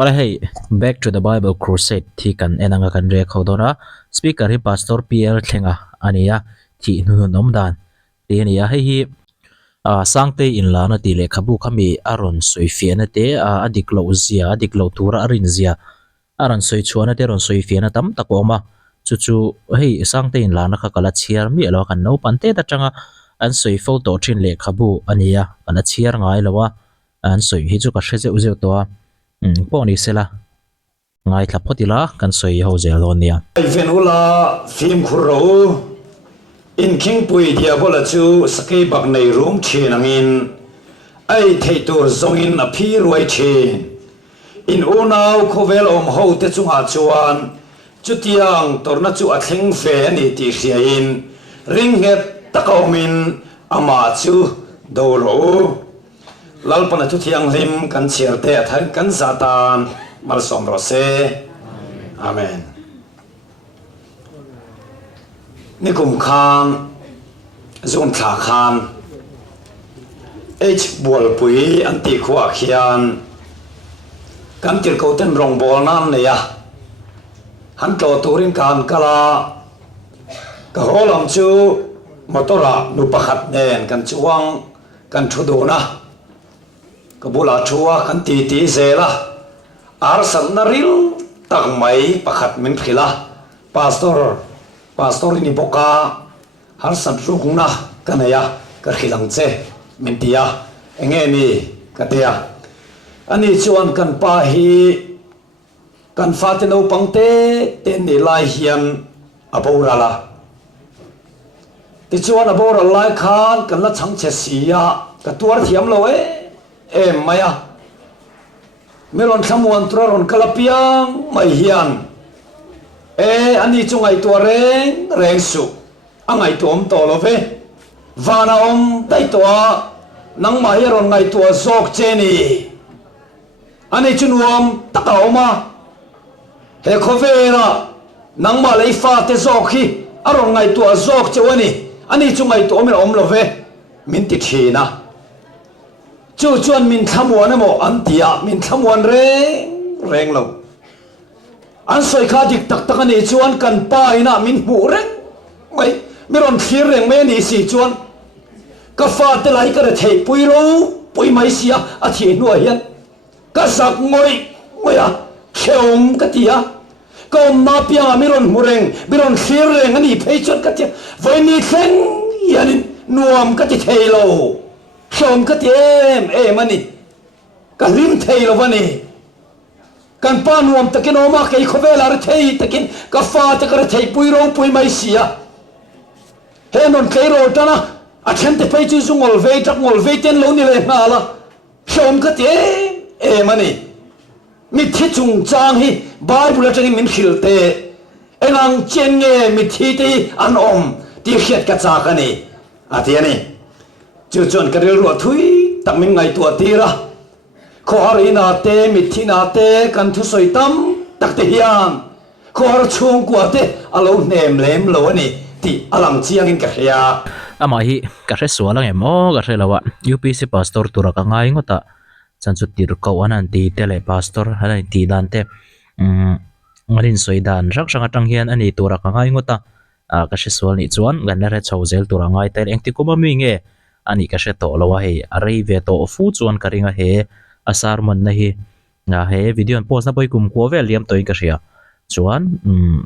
Alright, hey, back to the Bible Crusade. Thi kan enanga kan re khodona speaker hi pastor PL Thenga ania thi nu nom dan te nia hi sangte in la na ti le khabu khami aron soi fiana te adiklo zia adiklo tura arin zia aran soi chuana te ron soi fiana tam takoma chu hei sangte in la na kha kala chiar mi lo kan no pante ta tanga an soi photo thin le khabu ania kana chiar ngai lawa an soi hi chu ka hre je uze to poni sela ngai thla photila kan soi ho zel nia venula film khuro in king pui dia bola chu sakai bak nei room thin angin ai thei tur zongin a phi ruai thin in unau khovel om ho te chunga chuan chutiang torna chu a thleng fe ani ti hria in ring het takawmin ama chu dolo lalpana tu thiang lim kan chiarte athan kan satan mal som rose amen ni kum khan zon tha khan h bol pui anti khwa khian kan tir ko ten rong bol nam ne ya han to turin kan kala ka holam chu motora nu pakhat nen kan chuang kan thudu na kabula chua kan ti zela arsan naril tak mai pakhat min khila pastor ni boka har san rukuna kanaya ka khilang che min tia enge ni katia ani chuan kan pa hi kan fateno pangte ten ni lai hian aborala ti chuan abora lai khan kan la chang che sia ka tuar thiam lo em maya meron thamuan traron kalapiang mai hian ani chungai to reng su angai tom to lo ve vana om dai to nang ma heron ngai to zok cheni ani chunuam takaoma he khovera nang ma lei fa te zok hi aron ngai to zok chewani ani chungai to me om lo ve min ti thina chu chuan min thamuan mo antia min thamuan reng lo an soi kha dik tak tak ani chuan kan pa ina min hu reng mai miron thir reng me ni si chuan ka fa te lai ka thei pui ro pui mai sia a thi nu hian ka sak ngoi ngoya kheum ka tia ko ma pia miron mureng miron thir reng ani phei chuan ka tia voi ni thleng yanin nuam ka ti thei lo kheum ka ti em ani ka lim thei lo wani kan pa nuam takin oma kei khovela re thei takin ka fa ta ka thei pui ro pui mai sia he non kei ro tana a then te pei chu zungol ve tak ngol ve ten lo ni le ngala khom ka te mani mi thi chung chang hi bible atang min khilte engang chen nge mi thi te an om ti khiat ka cha ka ni atiani chu chon ka rel ro thui tak min ngai tu atira khor ina te mithina te kan thu soi tam tak te hian khor chung kwa te alo nem lem lo ani ti alang chiang in ka hria ama hi ka hre sualang emo ka hre lawa UPC pastor tura ka ngai ngota chanchu tir ko anan ti tele pastor hanai ti dan te ngarin soidan rak rang atang hian ani tura ka ngai ngota ka hre sual ni chuan gan re chhozel tura ngai te engti kuma mi nge ani ka hre to lawa hei arei ve to fu chuan ka ringa he asar man na hi he video an post na poi kum ko vel liam toin ka hria chuan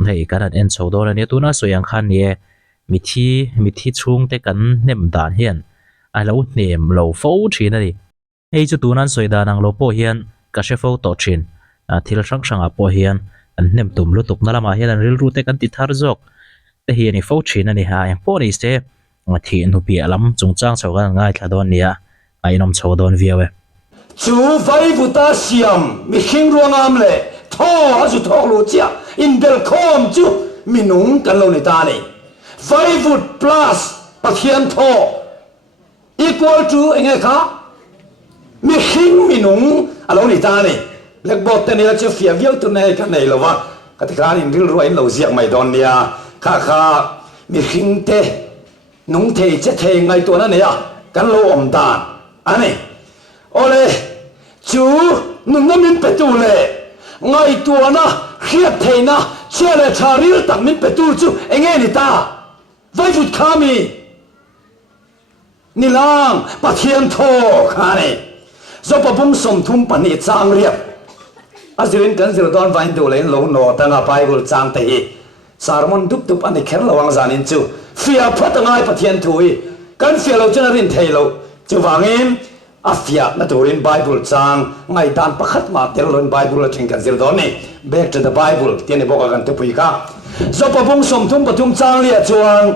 hei kan en chodor ani tuna soyang khan ni mithi chung te kan nem dan hian a lo nem lo fo thin ani hei chu tunan soidan ang lo po hian ka hre fo to thin thil sang a po hian an nem tum lu tuk na lama hian an ril ru te kan ti thar jok te hi ani fo thin ani ha ang po ni se thi nu pi alam chung chang chogan ngai thladon nia ai nom chodon viawe chu vai buta siam mi khing ruangam le tho azu thok lu chia in bel khom chu minung kan lo ni ta ni 5 foot plus pathian tho equal to enge kha mi khing minung alo ni ta ni lek bot te ni la chu fia viau tu nei kan nei lo wa ka ti khan in ril ro in lo ziak mai don nia kha mi khing te nung thei che thei ngai to na ne ya kan lo om dan ani ole chú nung namin petule ngay tua na khiết thầy na chia lệ thà riu tặng mình bê tu chú anh nghe ni ta vai vụt kami ni lang pa thiên thô khá này do pa bung som thum pa ni chang riệp azirin kan zir don vain du len lo no ta nga Bible chang te hi sarmon dup dup ani kher lawang zanin chu fia phat ngai pa thiên thui kan fia lo chana rin thei lo chu wangin afia na turin Bible chang ngai dan pakhat ma tel lon Bible thing kan zir don ni back to the Bible tiani boka kan tupui ka zo pa bung som thum patum chang lia chuan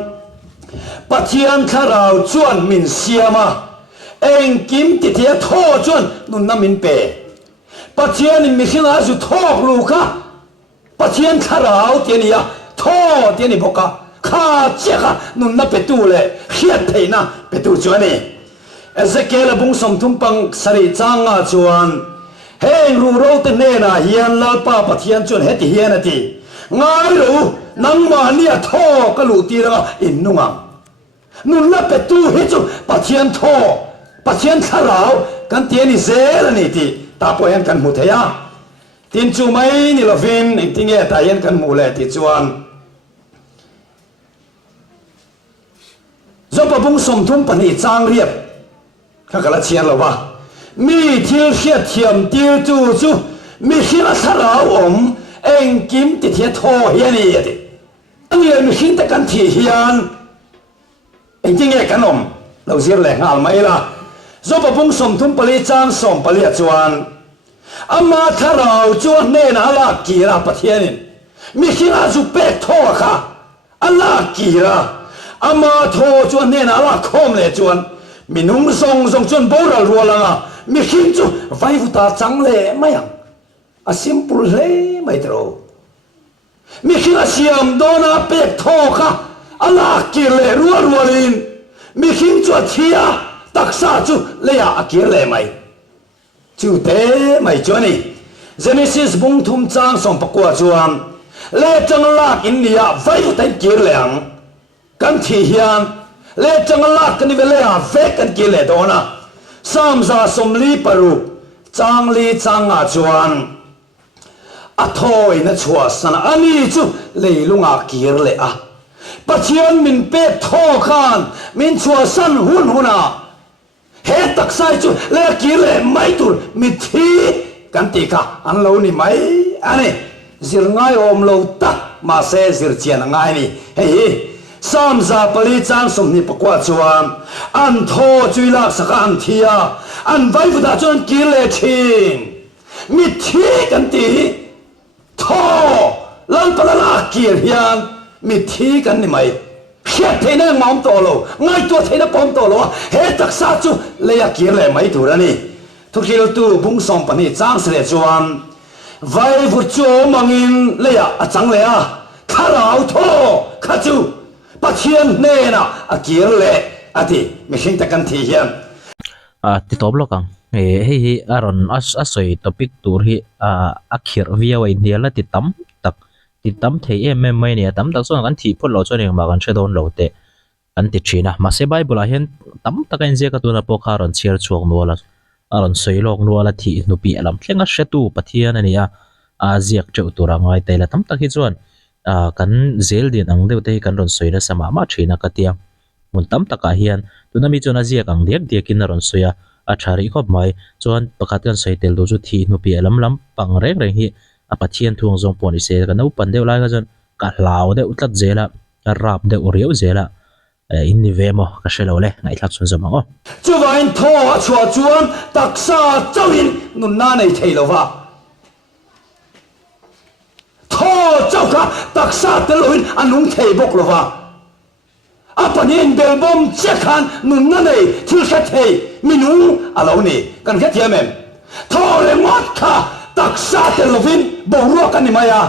pathian tharau chuan min siama eng kim ti thia tho chuan nun na min pe pathian in mihina zu thok lu kha pathian tharau tiania tho tiani boka kha cheka nun na pe tu le khiat theina pe tu chuan ni Ezekiel bung som thum pang sari changa chuan heng ru ro te ne na hian la pa pathian chuan heti hian ati ngai ru nang ma nia tho ka lu ti ra in nunga nun la pe tu hi chu pathian tho pathian tharau kan tiani zel ani ti ta po hian kan mu theya tin chu mai ni lovin eng tinge ta hian kan mu le ti chuan zo pa bung som thum pani chang riep kha kala chian lo ba mi thil khiat thiam tir chu chu mi khina tharau om eng kim ti thia tho hian ni ati angian mi khin ta kan thi hian eng tinge kan om lo zir le ngal mai la zo pa bung som thum pali chang som pali chuan ama tharau chuan ne na la kira pathianin mi khina zu pe tho kha ala kira ama tho chuan ne na la khom le chuan minung song song chuan boral rualanga mi khin chu vai vuta chang le mayang a simple le mai tro mi khina siam dona pe tho kha ala kir le rualin mi khin chu thia taksa chu leya akir le mai chu te mai chuani Genesis bung thum chang som pakwa chuan le chang lak in nia vai vuta kir leang kan thi hian le chang lak kan ve le a ve kan kir le dona samza somli paru changli changa chuan a thoi na chua sana ani chu leilunga kir le a pathian min pe tho khan min chua san hun huna he taksai chu le kir le mai tur mi thi kan ti ka an lo ni mai ani zir ngai om lo tak ma se zir chian ngai ni hei samza pali chang som ni pakwa chuan an tho chui la saka an thia an vai vuda chuan kir le thin mi thi kan ti tho lan palala kir hian mi thi kan ni mai khiat theina ngom to lo ngai to theina pom to lo he taksa chu leya kir le mai turani thukhil tu bung som pani chang sre chuan vai vu chu mangin leya achang le a tharau tho khachu pathian ne na akir le ati mi hing ta kan thi hian ti top lo kang hei aron asoi topic tur hi akhir via wa india la ti tam thei em mai ne tam tak so kan thi phol lo chone ma kan shedon lo te an ti thina ma se bible a hian tam takin je ka tuna pokha ron chiar chuang nuala aron soilok nuala thi nupi alam thlenga shetu pathian ania a ziak cheu tura ngai taila tam tak hi chuan kan zel din ang deuh te kan ron soina sama ma thina katia mun tam taka hian tunami chona ziak ang diak in ron soya a thari khop mai chuan pakhat kan soi tel do chu thi nupi alam pang reng hi a pathian thuang zong poni se ka no pan deuh lai ka jon ka hlau de utlat zela ka rap de oriau zela in ni vemo ka shelo le ngai thak chun zama o chu vain tho chua chuan taksa chawin nun na nei theilowa tho chau ka taksa teloin anung thei bok lova apanin belbom chekhan nun na nei thil kha thei minung aloni kan kha thiamem tho le mot kha taksa telovin boruo kan ni maya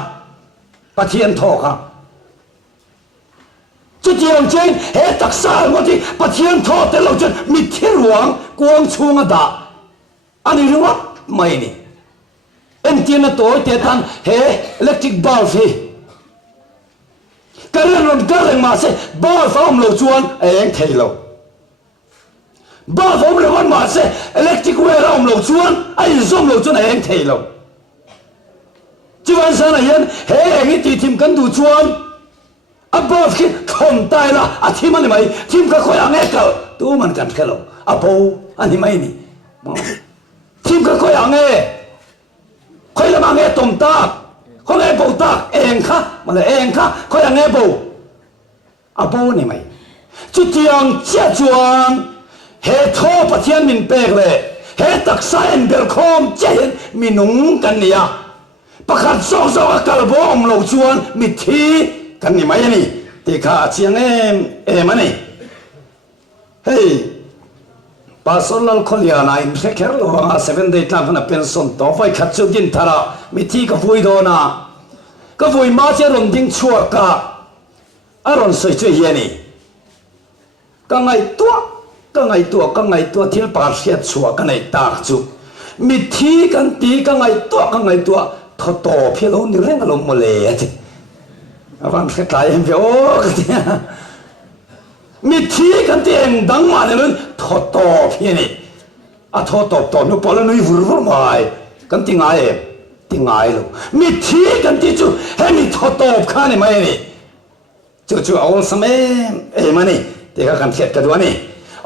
pathian tho kha chu tiang chen he taksa ngoti pathian tho telo chen mi thiruang kuang chunga da ani ruwa mai ni entina toy te tan he electric bulb hi karan garang ma se bulb om lo chuan eng theilo bulb om lo ma se electric wire om lo chuan ai zom lo chuan eng theilo chuan sa na hian he engi ti thim kan du chuan above khi khom tai la a thim ani mai thim ka khoi ange ka tu man kan khelo apo ani mai ni thim ka khoi ange khoi la mange tom ta khoi e bo ta eng kha ma eng kha khoi ange bo apo ni mai chu tiang chia chuan he tho pathian min pek le he taksa en ber khom chen minung kan nia pakhat so so kal bom lo chuan mi thi kan ni mai ni ti kha chiang em ani hey personal kholiana in sekher lo ha 7 day time na pension to vai khat chu din thara mi thi ka vui do na ka vui ma che rom ding chua ka aron soi che hiani ka ngai tua thil par hiat chua ka nei tak chu mi thi kan ti ka ngai tua tho to phelo ni reng lo mo le ati awan kha tai em ve o mi thi kan ti eng dang ma ne lun tho to phi ni a tho to no polo no vur mai kan ti ngai lo mi thi kan ti chu he mi tho to kha ni mai ni chu awol same e mani te ka kan thiat ka du ani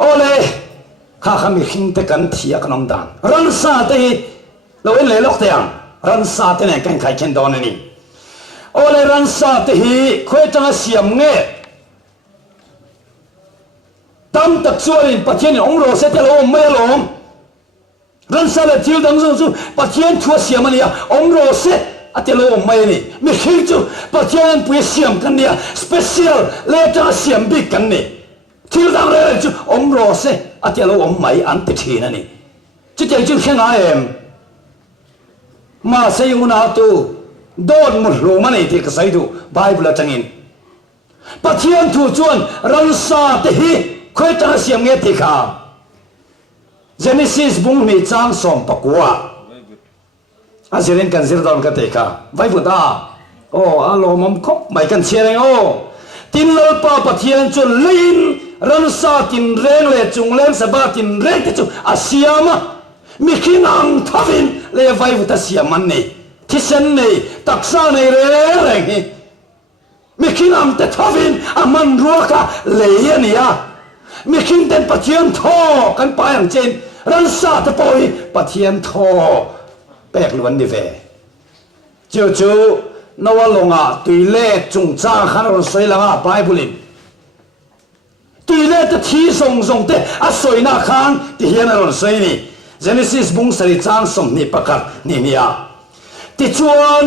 ole kha mi khing te kan thia kanom dan ran sa te lo en le lok te ang ran sa te ne kan khai chen don ani ole ran sa te hi khoi tang siam nge tam tak chuan pathian ong ro se te lo mai lo ran sa le thil dang chu pathian thua siam ani ong ro se atelo mai ni mi khil chu pathian pui siam kan nia special le ta siam big kan ni thil dang le chu ong ro se atelo mai an ti thina ni chu te chu khenga em ma se yuna tu don mu lo mani ti ka sai du bible atangin pathian thu chuan ran sa te hi khoi ta siam nge ti kha Genesis bung mi chang som pakwa asirin kan zir don ka te kha vai bu da o alo mom khop mai kan chereng o tin lo pa pathian chu lein ran sa tin reng le chung leng sa ba tin reng te chu asiama mi khinang thavin le vai bu ta siaman nei thisen nei taksa nei re hi mi khinang te thavin aman ruaka le ania mi khin ten pathian tho kan pa yang chen ran sa te poi pathian tho pek luan ni ve chu nawa longa tuile chung cha khan ron soi langa bible tuile te thi song te a soi na khan ti hian ron soi ni Genesis bung sari chang som ni pakat ni nia ti chuan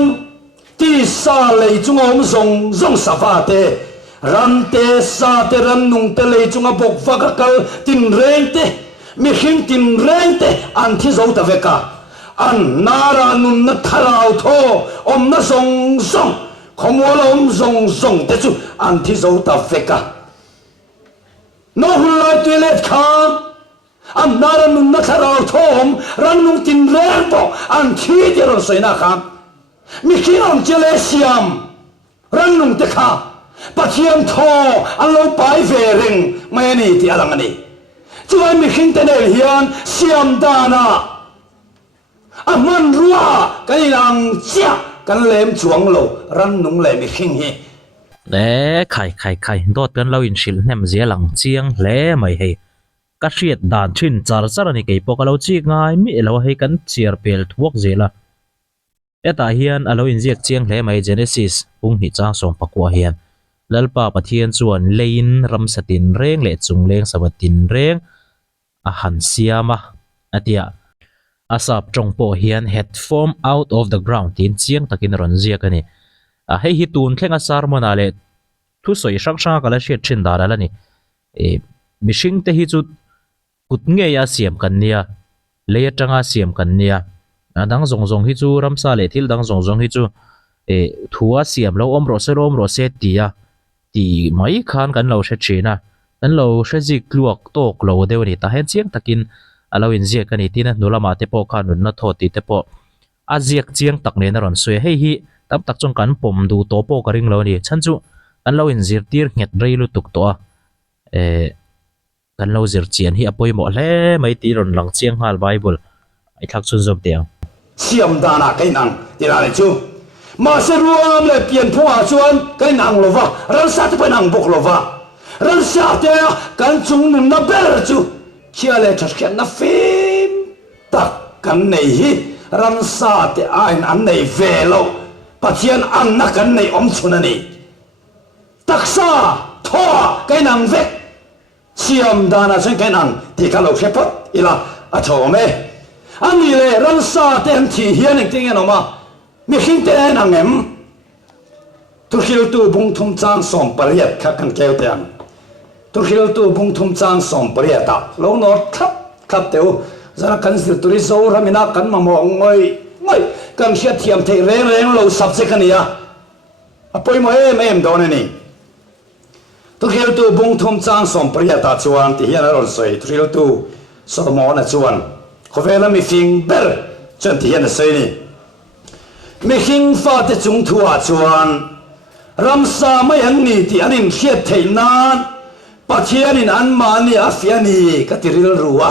ti sa lei chung om zong sa fa te ran te sa te ran nung te lei chung a bok va ka kal tin reng te mi khing tin reng te an thi zo ta veka an nara nun na tharau tho om na song khomwala om song te chu an thi zo ta veka no hulai toilet khan an nara nun na tharau tho om ran nung tin reng po an thi te ron soi na khan mi khing om chele siam ran nung te kha pathian tho an lo pai ve reng mai ni ti alang ani chuan mi khing te ne hian siam dana aman ruwa kan ilang chia kan lem chuang lo ran nung le mi khing hi le khai dot kan lo in shil nem zia lang chiang le mai hei ka hriat dan thin char ani ke po ka lo chi ngai mi lo hei kan chiar pel thuak zela eta hian alo in ziak chiang hle mai Genesis bung hi chang som pakwa hian lalpa pathian chuan lein ram satin reng le chung leng sawatin reng a han siama atia asap trong po hian head form out of the ground tin chiang takin ron ziak ani a hei hi tun thlenga sarmona le thu soi sang kala shet thin dar ala ni e mishing te hi chu kut nge ya siam kan nia le tanga siam kan nia adang zong hi chu ramsa le thil dang zong hi chu e thua siam lo om ro se tia ti mai khan kan lo she china kan lo she zik luak tok lo dewani ta hen chiang takin alo in ziak ani tina nulama te po khan nun na thoti te po a ziak chiang tak ne na ron soi hei hi tam tak chong kan pom du to po ka ring lo ni chan chu kan lo in zir tir nget rei lu tuk to a e kan lo zir chian hi apoi mo hle mai ti ron lang chiang hal bible ai thak chun zom tiang siam dana kai nang ti la le chu mà sẽ ruộng lại biển phong à chuan cái nàng lova ran sa te nàng bốc lova ran sa te kan chung nun na ber chu chia le thắt khen na phim tak kan nei hi ran sa te an nei ve lo pathian an na kan nei om chuna ni taksa tho cái nàng vek siam dana chen cái nàng thì ka lo khepot ila a thome ani le ran sa te an thi hian eng ting enoma mi khing te nang em tu khil tu bung thum chang som pariat kha kan keu teang tu khil tu bung thum chang som pariat ta lo no khap teu zara kan sil turi zo ramina kan ma mo ngoi kan hia thiam thei reng lo sap se kania apoi mo em don ni tu khil tu bung thum chang som pariat ta chuan ti hian ron soi tu khil tu solomon na chuan khovela mi fing ber chen ti hian sei ni mi hing fa te chung thua chuan ramsa mai an ni ti anin khiat theinan pathian in an mani afiani katiril ruwa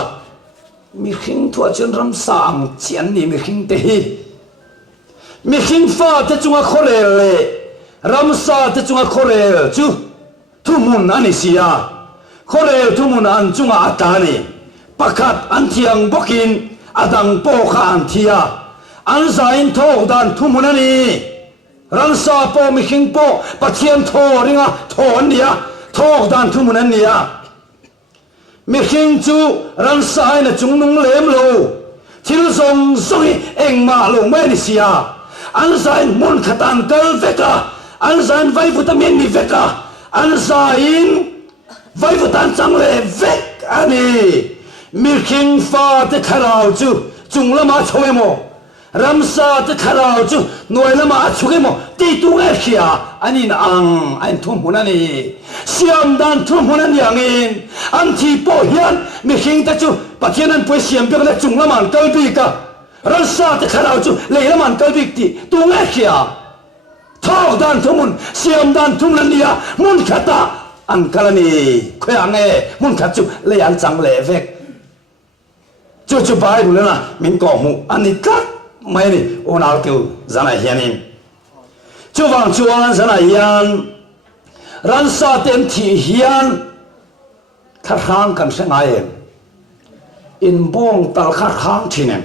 mi hing thua chuan ramsa ang chian ni mi hing te hi mi hing fa te chunga khorel le ramsa te chunga khorel chu thumun ani sia khorel thumun an chunga atani pakhat an thiang bokin adang po kha an thia an zain tho dan thumunani ran sa po mi hing po pathian tho ringa tho ania tho dan thumunania mi hing chu ran sa na chungnung lem lo thil zong zongi engma lo mai ni sia an zain mun khatan kal veka an zain vai vitamin ni veka an zain vai vutan chang le vek ani mi hing fa te kharau chu chunglama choemo ramsa te kharau chu noilama chugemo ti tu nge khia anin an thum hunani siam dan thum hunani angin an thi po hian mi hing ta chu pathian an poi siam pe la chunglaman kalbi ka ramsa te kharau chu leilaman kalbi ti tu nge khia thok dan thumun siam dan thum lania mun khata an kalani khoya nge mun khat chu le an chang le vek chu bible na min ko mu ani kat mai ni onal keu zana hianin chuwang chuan zana hian ran sa tem thi hian khar khang kan sengai em in bong tal khar khang thinem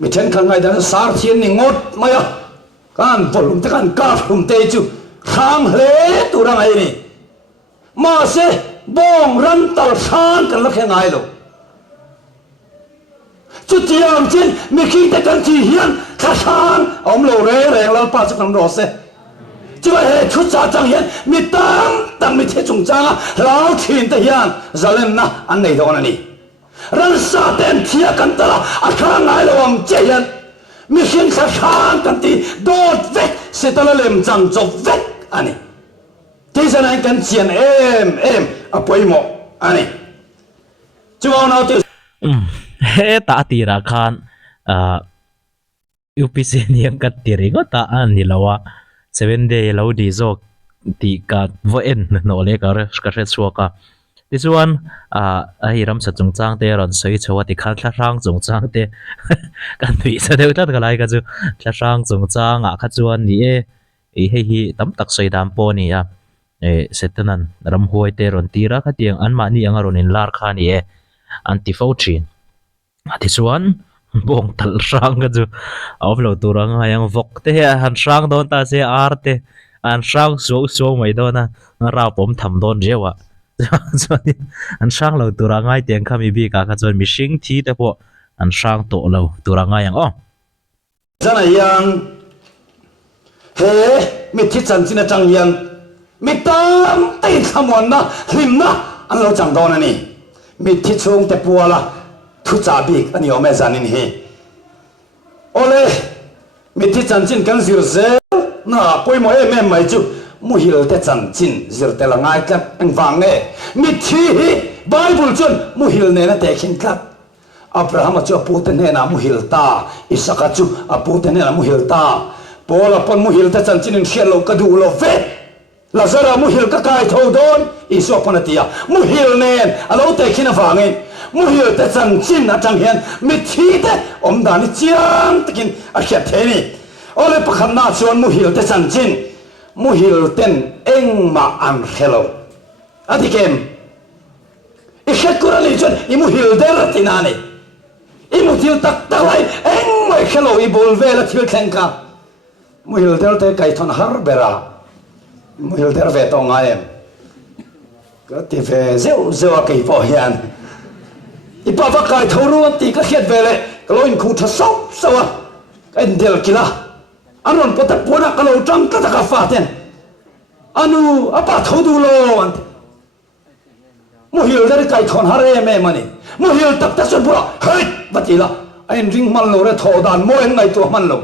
mi then khang ngai dan sar thian ni ngot maya kan volum te kan ka hum te chu khang hle tu rang ai ni ma se bong ran tal khan kan la khengai lo chút tiệm trên mi khi ta cần chỉ hiền khá khang ông lô rê rèn là ba chục năm rồi sẽ chứ vậy chút giá chẳng hiền mi tăng mi thế chúng ta lão thiên ta hiền giờ lên na anh này thôi nè ran sa tên thia cần ta là khang ngay là ông chơi hiền mi khi khá khang cần ti đốt vết sẽ ta là làm chẳng chọc vết anh này thế giờ này cần chiên em à bồi mộ anh này chứ ông nào tiêu he ta tira khan UPC niang kat tiringo ta an hilawa 7 day lo di zo ti ka vo en no le ka re suaka this one a hiram sa chungchang te ron soi chowa ti khan thla rang chungchang te kan thui sa deu tat ka lai ka chu thla rang chungchang a kha chuan ni e hi tam tak soi dam po ni a setanan ram huai te ron tira kha tiang an ma ni anga ron in lar kha ni anti fauchin thì xuân bông thật sang cái chú ông lâu tu rằng hay vok thế han sang đón ta sẽ arte han sang số mấy đón à rau bom thầm đón dễ quá han sang lâu tu rằng ngay tiếng kami bi cả cái chú mi sinh thi thế bộ han sang tổ lâu tu rằng ngay oh cái này yang he mi thích chân chính là chẳng yang mi tam tay tham ăn na lim na anh lâu chẳng đón này mi thích xuống thế bộ là thu trả big anh yêu mẹ zanin hi ole mi thi chan chin kan zir ze na poi mo em mai chu mu hil te chan chin zir te la ngai kat ang wang nge mi thi hi bible chun mu hil ne na te khin kat abraham chu apu te ne na mu hil ta isaka chu apu te ne na mu hil ta pola pon mu hil te chan chin in khelo ka du lo ve lazara mu hil ka kai tho don isu aponatia mu hil nen alo te khin awang mu hiểu te chan chin na chang hian mi thi te om dan chiang takin a khiat the ni ole pakhat na chuan mu hil te chan chin mu hil ten engma an hello adikem i khekurani chuan i mu hil der tinani i mu thil tak tak lai engma hello i bol vela thil thlengka mu hil der te kai thon har bera mu hil der ve to nga em ka ti ve zeu kai po hian i pa va kai thoru ti ka khiat vele kaloin khu tha sawa ka indel kila anon pota pona kalo tang ka ta ka fa ten anu apa thodu lo an mu hil der kai thon hare me mani mu hil tak ta sun pura hai batila ain ring man lo re tho dan mo en ngai to man lo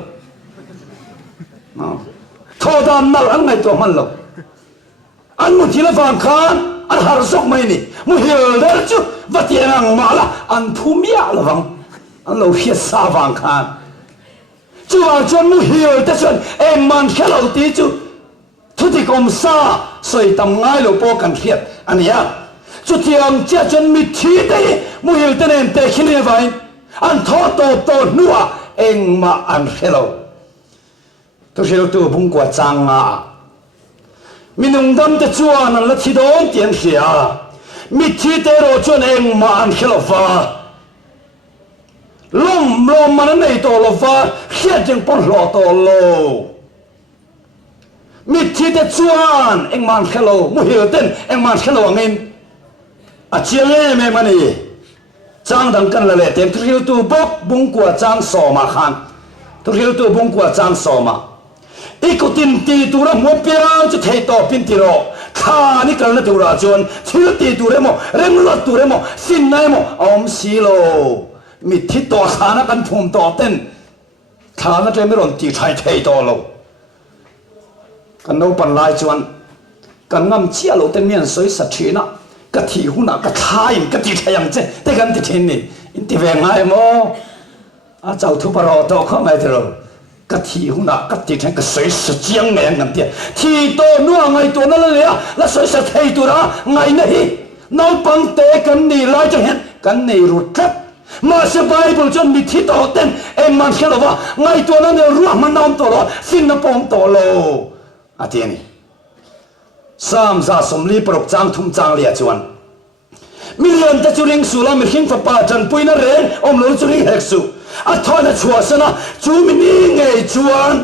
tho dan nal an ngai to man lo an mu thila van khan an har sok mai ni mu hil der chu vatiang mala an thumia lawang an lo hiat sa van khan chu a chon mu hil ta chon em man khalo ti chu thu ti kom sa soi tam ngai lo po kan hiat ania chu tiang cha chon mi thi te mu hil te nem te khine vai an tho to nuwa eng ma an hello tu hil tu bung kwa changa minung dam te chuan an la thi don tian hlia mi thi te ro chon eng ma an hello fa lom man nei to lo fa hiat jeng pon lo to lo mi thi te chuan eng man hello mu hil ten eng man hello angin a chiang me mani chang dang kan la le tem thil tu bok bung kwa chang so ma khan thil tu bung kwa chang so ma ikutin ti tu ra mo piang chu thei to pin ti ro kha ni kal na tu ra chon thil ti tu re mo rem lo tu re mo sin nai mo om si lo mi thi to khana kan phum to ten khana te mi ron ti thai thei to lo kan no pan lai chuan kan ngam chia lo ten mian soi sa thina ka thi huna ka thai ka ti thayang che te kan ti thin ni in ti ve ngai mo a chau thu paro to kho mai tro ka thi huna ka ti thang ka soi sa chiang nge ngam ti thi to nu ngai to na le la soi sa thei tu ra ngai na hi no pang te kan ni lai chang hen kan nei ru tat ma se bible chon mi thi to ten em man khelo wa ngai to na ne ru man nam to lo sin na pom to lo atiani sam za somli prok chang thum chang lia chuan million ta churing sula mi hing fa pa chan puina re om lo churing heksu a thona chua sana chu mi ni ngei chuan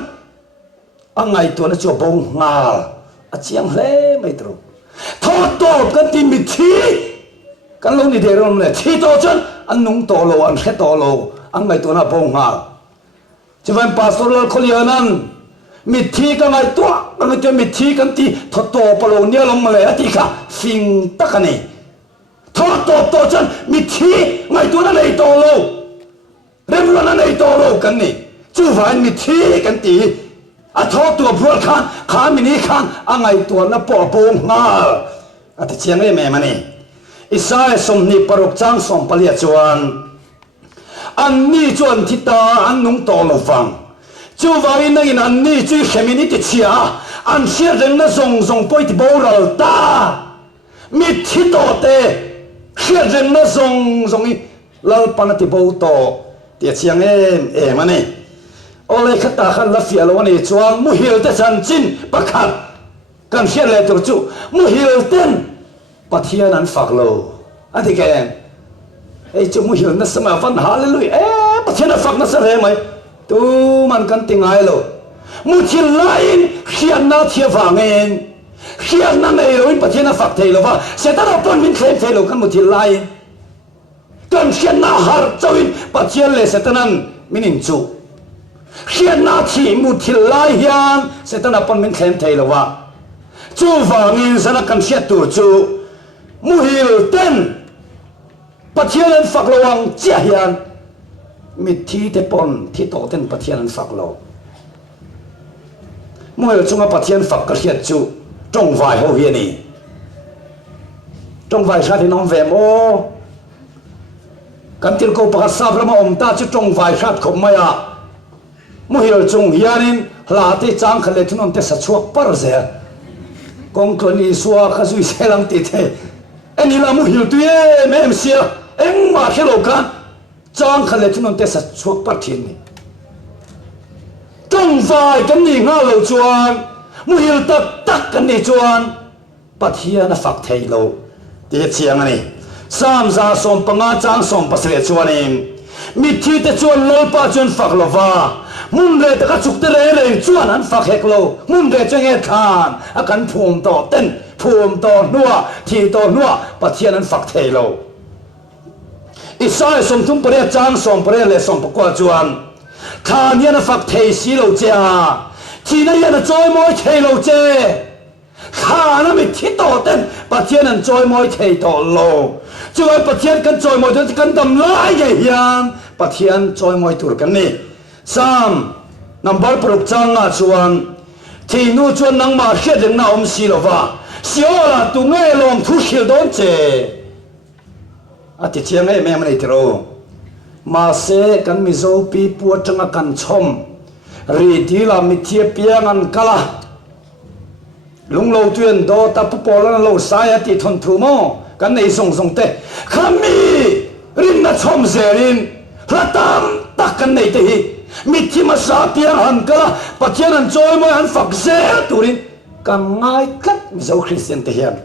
angai to na chu bong ngal a chiang hle mai tro tho to kan ti mi thi kan lo ni de rom le thi to chan an nung to lo an he to lo angai to na bong ngal chuan pastor lo kholianan mi thi ka ngai to kan ti mi thi kan ti tho to palo nia lom le ati kha fing takani tho to chan mi thi ngai to na nei to lo rem lo na nei to lo kan ni chu van mi thi kan ti a tho to bro khan kha mi ni khan angai to na po bong ngal ati chiang le me mani isai som ni parok chang som palia chuan an ni chuan thita an nung to lo wang chu vai na in an ni chu khemini ti chia an sia reng na zong poi ti boral ta mi thi to te sia reng na zong i lal pan ti bo to ti chiang em mani ole khata khan la fia lo ni chuang mu hil te chan chin pakhat kan sia le tur chu mu hil ten pathian an fak lo ati ke ei chu mu hil na sama van hallelujah pathian fak na sa le mai tu man kan tingai lo mu thil lain khian na thia wangen khian na nei lo in pathian fak thei lo wa se ta pon min khlem thei lo kan mu thil lain kan khian na har chawin pathian le se tanan minin chu khian na thi mu thil lai hian se ta pon min khlem thei lo wa chu wangen sana kan khiat tu chu mu hil ten pathian an fak lo wang chia hian mi thi te pon thi to ten pathian an fak lo mu hil chunga pathian fak ka hiat chu tong vai ho hi ni tong vai sa thi nom ve mo kan til ko pa sa brama om ta chu tong vai khat khom maya mu hil chung hianin hla te chang khale thunon te sa chuak par ze kong kloni suwa khazui selang ti the ani la mu hil tu ye mem sia eng ma khelo kan chang khale thunon te sa chuak par thin ni to trong vai kan ni nga lo chuan mu hil tak tak kan ni chuan pathian a fak thei lo ti chiang ani sam za som panga chang som pasre chuan im mi thi te chuan lo pa chuan fak lo wa mun re ta ka chuk te le chuan an fak hek lo mun re chang e khan a kan phum to ten phum to nuwa thi to nuwa pathian an fak thei lo Isai som tum pare chang som pare le som pakwa chuan khan yan fak thei si lo cha thi na yan choi moi thei lo che khan mi thi to ten pathian an choi moi thei to lo chuai pathian kan choi moi ten kan dam lai ye hian pathian choi moi tur kan ni sam number prok chang a chuan thi nu chuan nang ma hre ding na om si lo wa siola tu nge lom thu khil don che ati chiang ei mem nei tro ma se kan mi zo pi pu atanga kan chom ri ti la mi thia piang an kala lung lo tuen do ta pu pol an lo sai ati thon thu mo kan nei song song te khami rin na chom zerin ratam tak kan nei te hi mi thi ma sa piang han kala pathian an choi mo an fak zel turin kan ngai khat mi zo christian te hian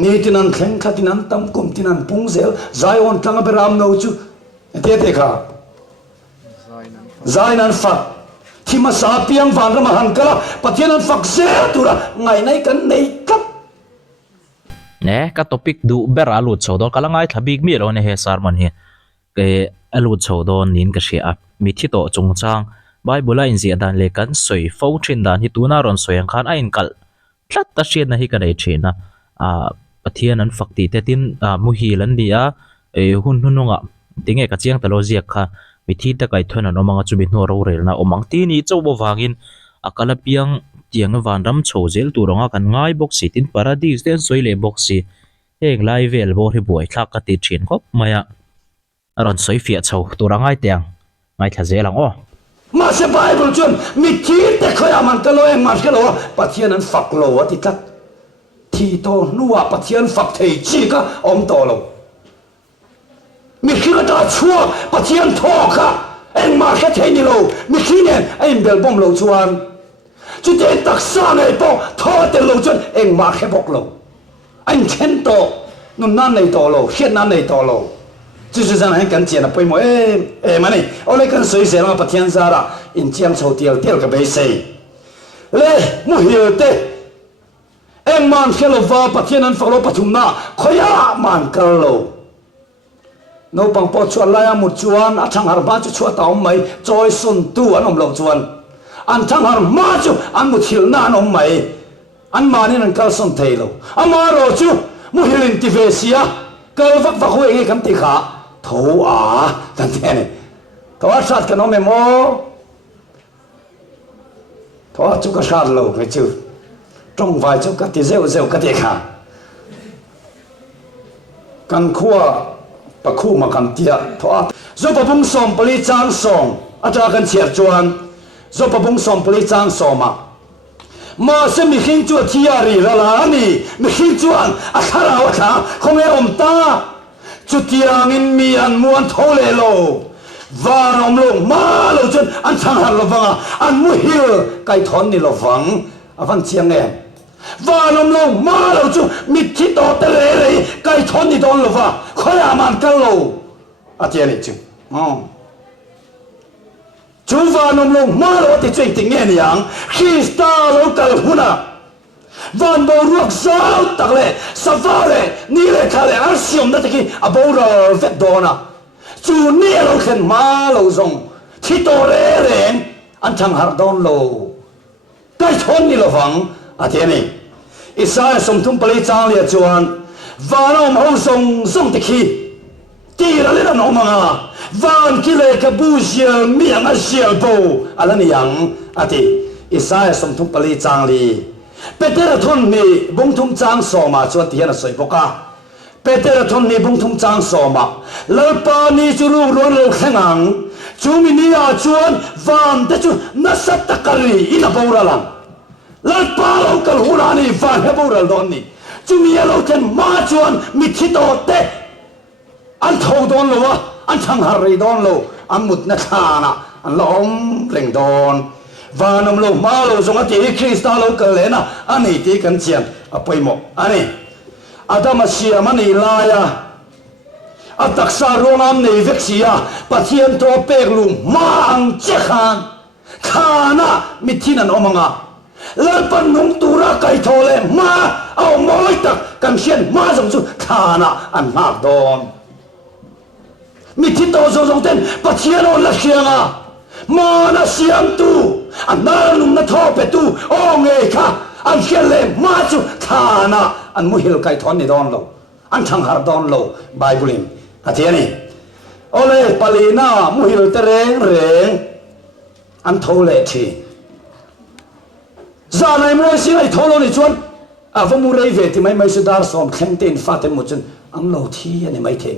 ni tinan thleng khatinan tam kum tinan pungzel zaion tanga beram no chu te kha zainan fak thima sa piang van ram han kala pathian fak se tura ngai nai kan nei kap ne ka topic du ber alu chodon kalangai thabik mi ro ne he sarman hi ke alu chodon nin ka shia mi thi to chungchang bible in zia dan le kan soi fo thin dan hi tuna ron soyang khan a in kal tlat ta shiat na hi ka nei thina pathian an fakti te tin mu hi lan dia e hun hununga tinge ka chiang talo ziak kha mi thi ta kai thona no manga chubi no ro rel na omang ti ni chobo wangin akala piang tiang van ram chho zel tu ronga kan ngai box sitin paradise ten soile box si heng lai vel bo ri buai thak ka ti thin khop maya aron soi fia chho tu rangai tiang ngai tha zelang o ma se bible chun mi thi te khoya man ka lo eng mas ka lo pathian an fak lo ati tat thi to nuwa pathian fak thei chi ka om to lo mi khi ka ta chua pathian tho kha eng ma kha thei ni lo mi khi ne em bel bom lo chuan chu te tak sa nei po tho te lo chuan eng ma kha bok lo anh chen to nun nan nei to lo hian nan nei to lo chu chu zan han kan chen a poi mo e ma nei ole kan soi se la pathian za ra in chiang chho tial tel ka be sei le mu hiu te em man khelo va pathian an falo pathum na khoya man kal lo no pang po chuan la ya mu chuan a thang har ba chu chua ta om mai choi sun tu an om lo chuan an thang har ma chu an mu thil na an om mai an ma ni an kal son thei lo ama ro chu mu hilin ti ve sia kal vak vak hoi nge kam ti kha tho a tan te ne to a sat ka no me mo to a chu ka sat lo ke chu trong vai chu ka ti zeu zeu ka ti kha kan khua pa khu ma kan tia thoa zo pa bung som pali chang som ata kan chiar chuan zo pa bung som pali chang soma ma se mi khing chu thia ri la la ni mi khing chuan a khara wa kha khong e om ta chu tiang in mi an muan thole lo van om lo ma lo chun an thang har lo wanga an mu hil kai thon ni lo wang avan chiang e van om lo ma lo chu mi thi to te le kai thon ni don lo wa khoya man kal lo atia ni chu chu van om lo ma lo ti chei ting nge ni yang khista lo kal huna van bo ruak zau tak le savale ni le khale ar siom na taki abora vet dona chu ni lo khen ma lo zong thi to re ren an thang har don lo kai thon ni lo wang atia ni Isaiah som thum pali chang le chuan van om ho song song te khi ti ra le no ma van ki le ka bu sia mi ang a sia bo ala ni yang ati Isaiah som thum pali chang li Peter thon ni bung thum chang so ma chuan ti hian a soi boka Peter thon ni bung thum chang so ma lalpa ni chu ru ron lo khengang chu mi ni a chuan van te chu na sat takari ina bo ra lang lalpa lo kal hunani van he bo ra don ni chu mi lo ken ma chuan mi thi to te an thau don lo wa an thang har ri don lo an mut na khana an lom leng don và nằm lâu mà lâu giống cái Christa lâu cái lẽ na anh ấy thì cần chiên à bơi mộ anh ấy Adam Asia mà này lại à đặc sa rong am này vết xia bắt thiên to bèn lùm mang chết khan khana mit thiên anh ông ngà lal pan nung tura kai thole ma au moi tak kan xiên ma giống chú khana anh mặc đòn mit thiên to giống tên bắt thiên ông là xiang à ma na xiang tu anh na nung na thọ pe tu ông nghe kha anh xiên lên ma chú khana anh mua hiểu cái thon này đòn lâu anh thằng har đòn lâu Bible thế này ole palina mu hil tereng reng an thole thi za này moi si ai tholo ni chuan a va mu rei ve ti mai su dar som khen ten fa te mu chun ang lo thi ani mai the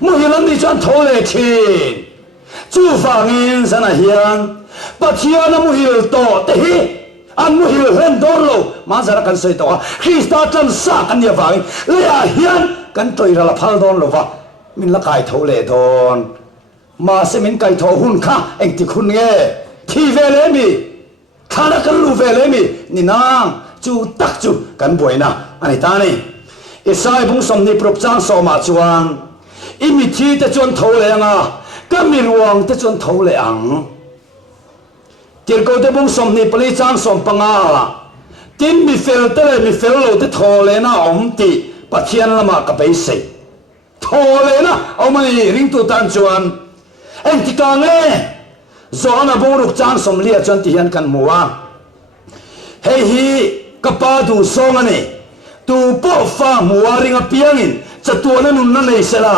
mu hil an ni chuan thole thi chu fa ngin sana hian pathian mu hil to te hi an mu hil hen dor lo ma zara kan sei to a Christa tan sa kan ya wang le a hian kan toi ra la phal don lo wa min la kai tho le don ma se min kai tho hun kha eng ti khun nge thi ve le mi khana kan lu ve le mi ni nang chu tak chu kan boina ani ta ni isai bung som ni prop chang so ma chuan i mi thi te chon tho le nga ka mi ruang te chon tho le ang tir ko te bung som ni pali chang som panga tin mi fel te le mi fel lo te tho le na om ti pathian lama ka bai sei thole na omani ring tu tan chuan en ti ka nge zona boruk chang som lia chuan ti hian kan muwa hei hi kapa du song ani tu po fa muwa ringa piangin chatuana nun na nei sela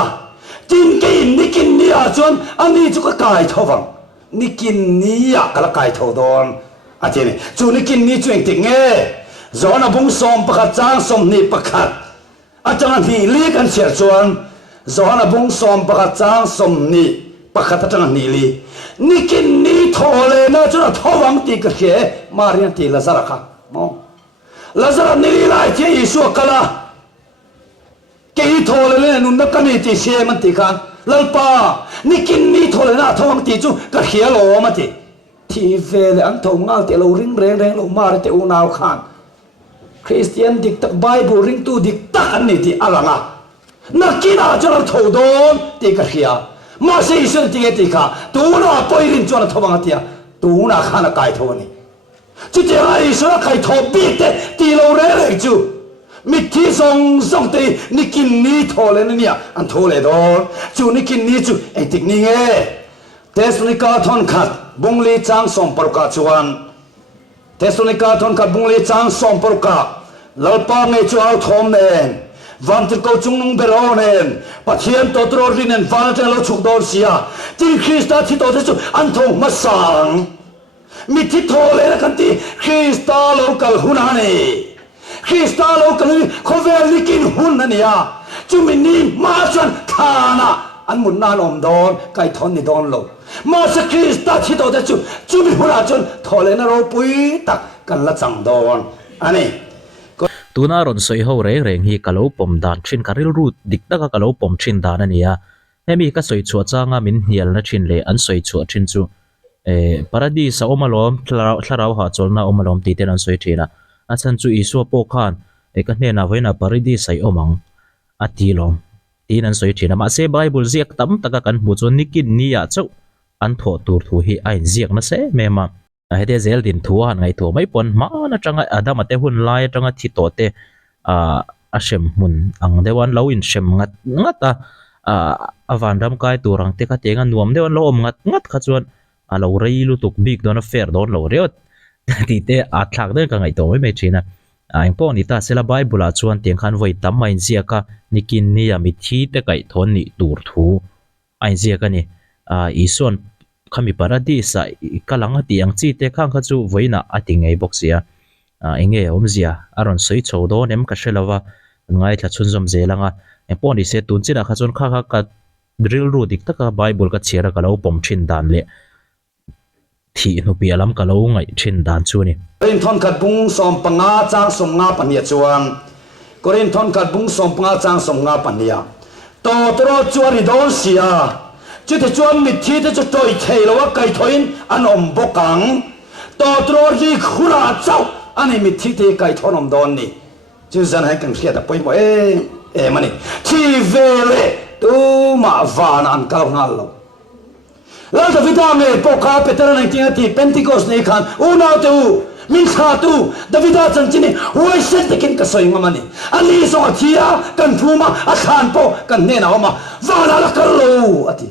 tin ke nikin nia chuan ani chu ka kai thowang nikin nia kala kai tho don atini chu nikin ni chueng ti nge zona bung som pakhat chang som ni pakhat atang hi li kan cher chuan zona bung som pakhat chang som ni pakhat atang ni li nikin ni thole na chuna thowang ti ka khe marian ti lazara kha mo lazara ni lai che isu kala ke thole le nun na kan ti se man ti khan lalpa nikin ni thole na thowang ti chu ka khia lo ma ti thi ve le an thong ngal te lo ring reng lo mar te u naw khan Christian dik tak Bible ring tu dik tak an ni ti alanga nakina chana tho don ti ka khia ma se isun ti ti kha tu na poi rin chana thawang atia tu na khana kai tho ni chu te ai isu kai tho bi te ti lo re re chu mi thi song song te nikin ni tho le ni an tho le don chu nikin ni chu e tik ni nge Thessalonica thon khat bungli chang som parka chuan Thessalonica thon khat bungli chang som parka lalpa nge chu au thom nen van til ko chung nung beronen pathian to tro rinen van te lo chuk dor sia ti Christa thi to chu an thong ma sang mi thi thole na kan ti Christa lo kal hunani Christa lo kal khovel likin hunania chu min ni ma chuan khana an mun na lom don kai thon ni don lo ma sa Christa thi to chu mi huna chun thole na ro pui tak kan la chang don ani tuna ron soi ho re reng hi kalo pom dan thin karil ru dik taka kalo pom thin dan ania hemi ka soi chu changa min hial na thin le an soi chu thin chu paradise omalom thlarau ha cholna omalom ti ten an soi thina a chan chu isu po khan ka hne na hoina paradise sai omang atilom tin an soi thina ma se Bible ziak tam taka kan mu chon nikin nia chau an tho tur thu hi ain ziak na se mema hede zel din thu han ngai thu mai pon ma na tanga adam ate hun lai tanga thi to te a shem mun ang dewan lo in shem ngata avan ram kai turang te ka tenga nuam dewan lo om ngat kha chuan a lo rei lu tuk big don a fair don lo reot ti te a thlak den ka ngai to mai china ang pon ni ta sela Bible a chuan teng khan voi tam mai zia ka nikin ni ya mi thi te kai thon ni tur thu ai zia ka ni ison kami paradisa kalanga tiang chi te khang kha chu voina atingei boxia enge omzia aron soi chodo nem ka shelawa ngai thla chunjom zelanga empon ri se tun china kha chon kha ka drill ru dik taka Bible ka chera ka lo pom thin dan le thi nu pialam ka lo ngai thin dan chu ni Korin thon khat bung som panga chang som nga pania chuan Korin thon khat bung som panga chang som nga pania to tro chuan ri don sia chu te chuan mi thi te chu toi thei lo kai thoin an om bokang ต่อตรอที่ขุราเจ้าอันนี้มีที่ไก่ทอนอมดอนนี่จู่จันให้กันเสียแต่ไปบ่มันนี่ที่เวเลตูมาฟานอันเก่างัลโลแล้วจะวิดาเงยปกาเปตระในที่ที่เพนติโคสในขันอุณาตูมินชาตูดาวิดาจันจินีหัวเส้นตะกินกระสอยงามันนี่อันนี้ส่งที่อากันทูมาอาคารโปกันเนนเอามาวานาลักโลอติ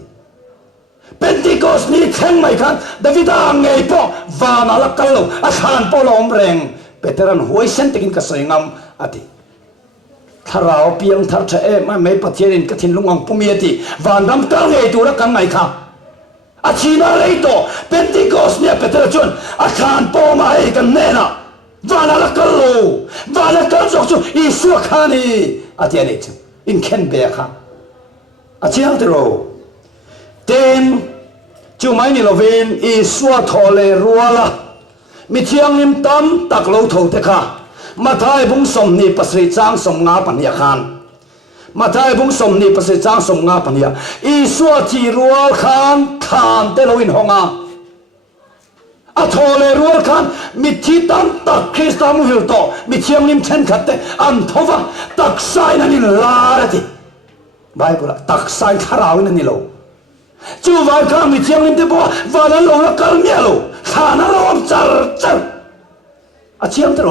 เพนติโคสนี่แข็งไม่ขันดาวิดาเงยปกวานาลักโลอาคารโปลอมแรงเปตระนหัวเส้นตะกินกระสอยงามอติถ้าเราเพียงทัดเอไม่ปฏิเสธกฐินลุงองปุมีติวานรำตั้งเงยตัวละกันไงค่ะอาชีนาเลยโตเป็นติโกสเนี่ยเป็นเตอร์จนอาคารโปมาให้กันแน่นะวานาลักโลวานาลักจกจูอิสุขานีอาทิตย์นี้จูอินเคนเบียค่ะอาชีพเตโรเต็นจูไม่นิโลเวนอิสุทอเลรัวละมิเทียงนิมตัมตักโลทูเตค่ะมาทายบุ้งสมนีปัสริจางสมงาปัญญาคานมาทายบุ้งสมนีปัสริจางสมงาปัญญาอีสัวจีรัวคานทานเตลวินหงาอัทโอเลรัวคานมิทิตันตักคริสตามุฮิลโตมิเทียงนิมเชนขัดเตอันทว่าตักไซนันนิลาระติไบเบิลตักไซคาราวินันนิโลจูวายคามิเทียงนิมเตบัววานันโลละกัลเมียโลขานันโลจัลจัลอาเชียมเตโร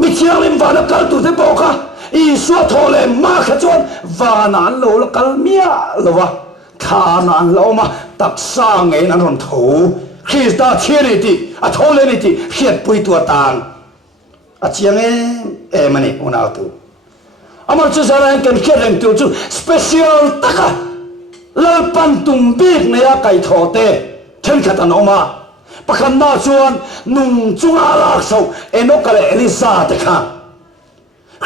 มิเชียงลิมวานักกัลตุเตปอกะอีสัวทอเลมาขจวนวานันโลละกัลเมียโลวะขานันโลมาตักสร้างเงินรอนถูคริสต์เทียนิติอะทอเลนิติเขียดปุยตัวตางอาเชียงมันนี่อุณาตูอามาจุสารังกันเขียดเรื่องตัวจูสเปเชียลตักะลลปันตุมบีกเนี่ยไก่ทอเตเช่นขัดอันออกมาปะคันนาชวนนุ่งจุงอาลักษณ์เอนกเลเอลิซาเตค่ะ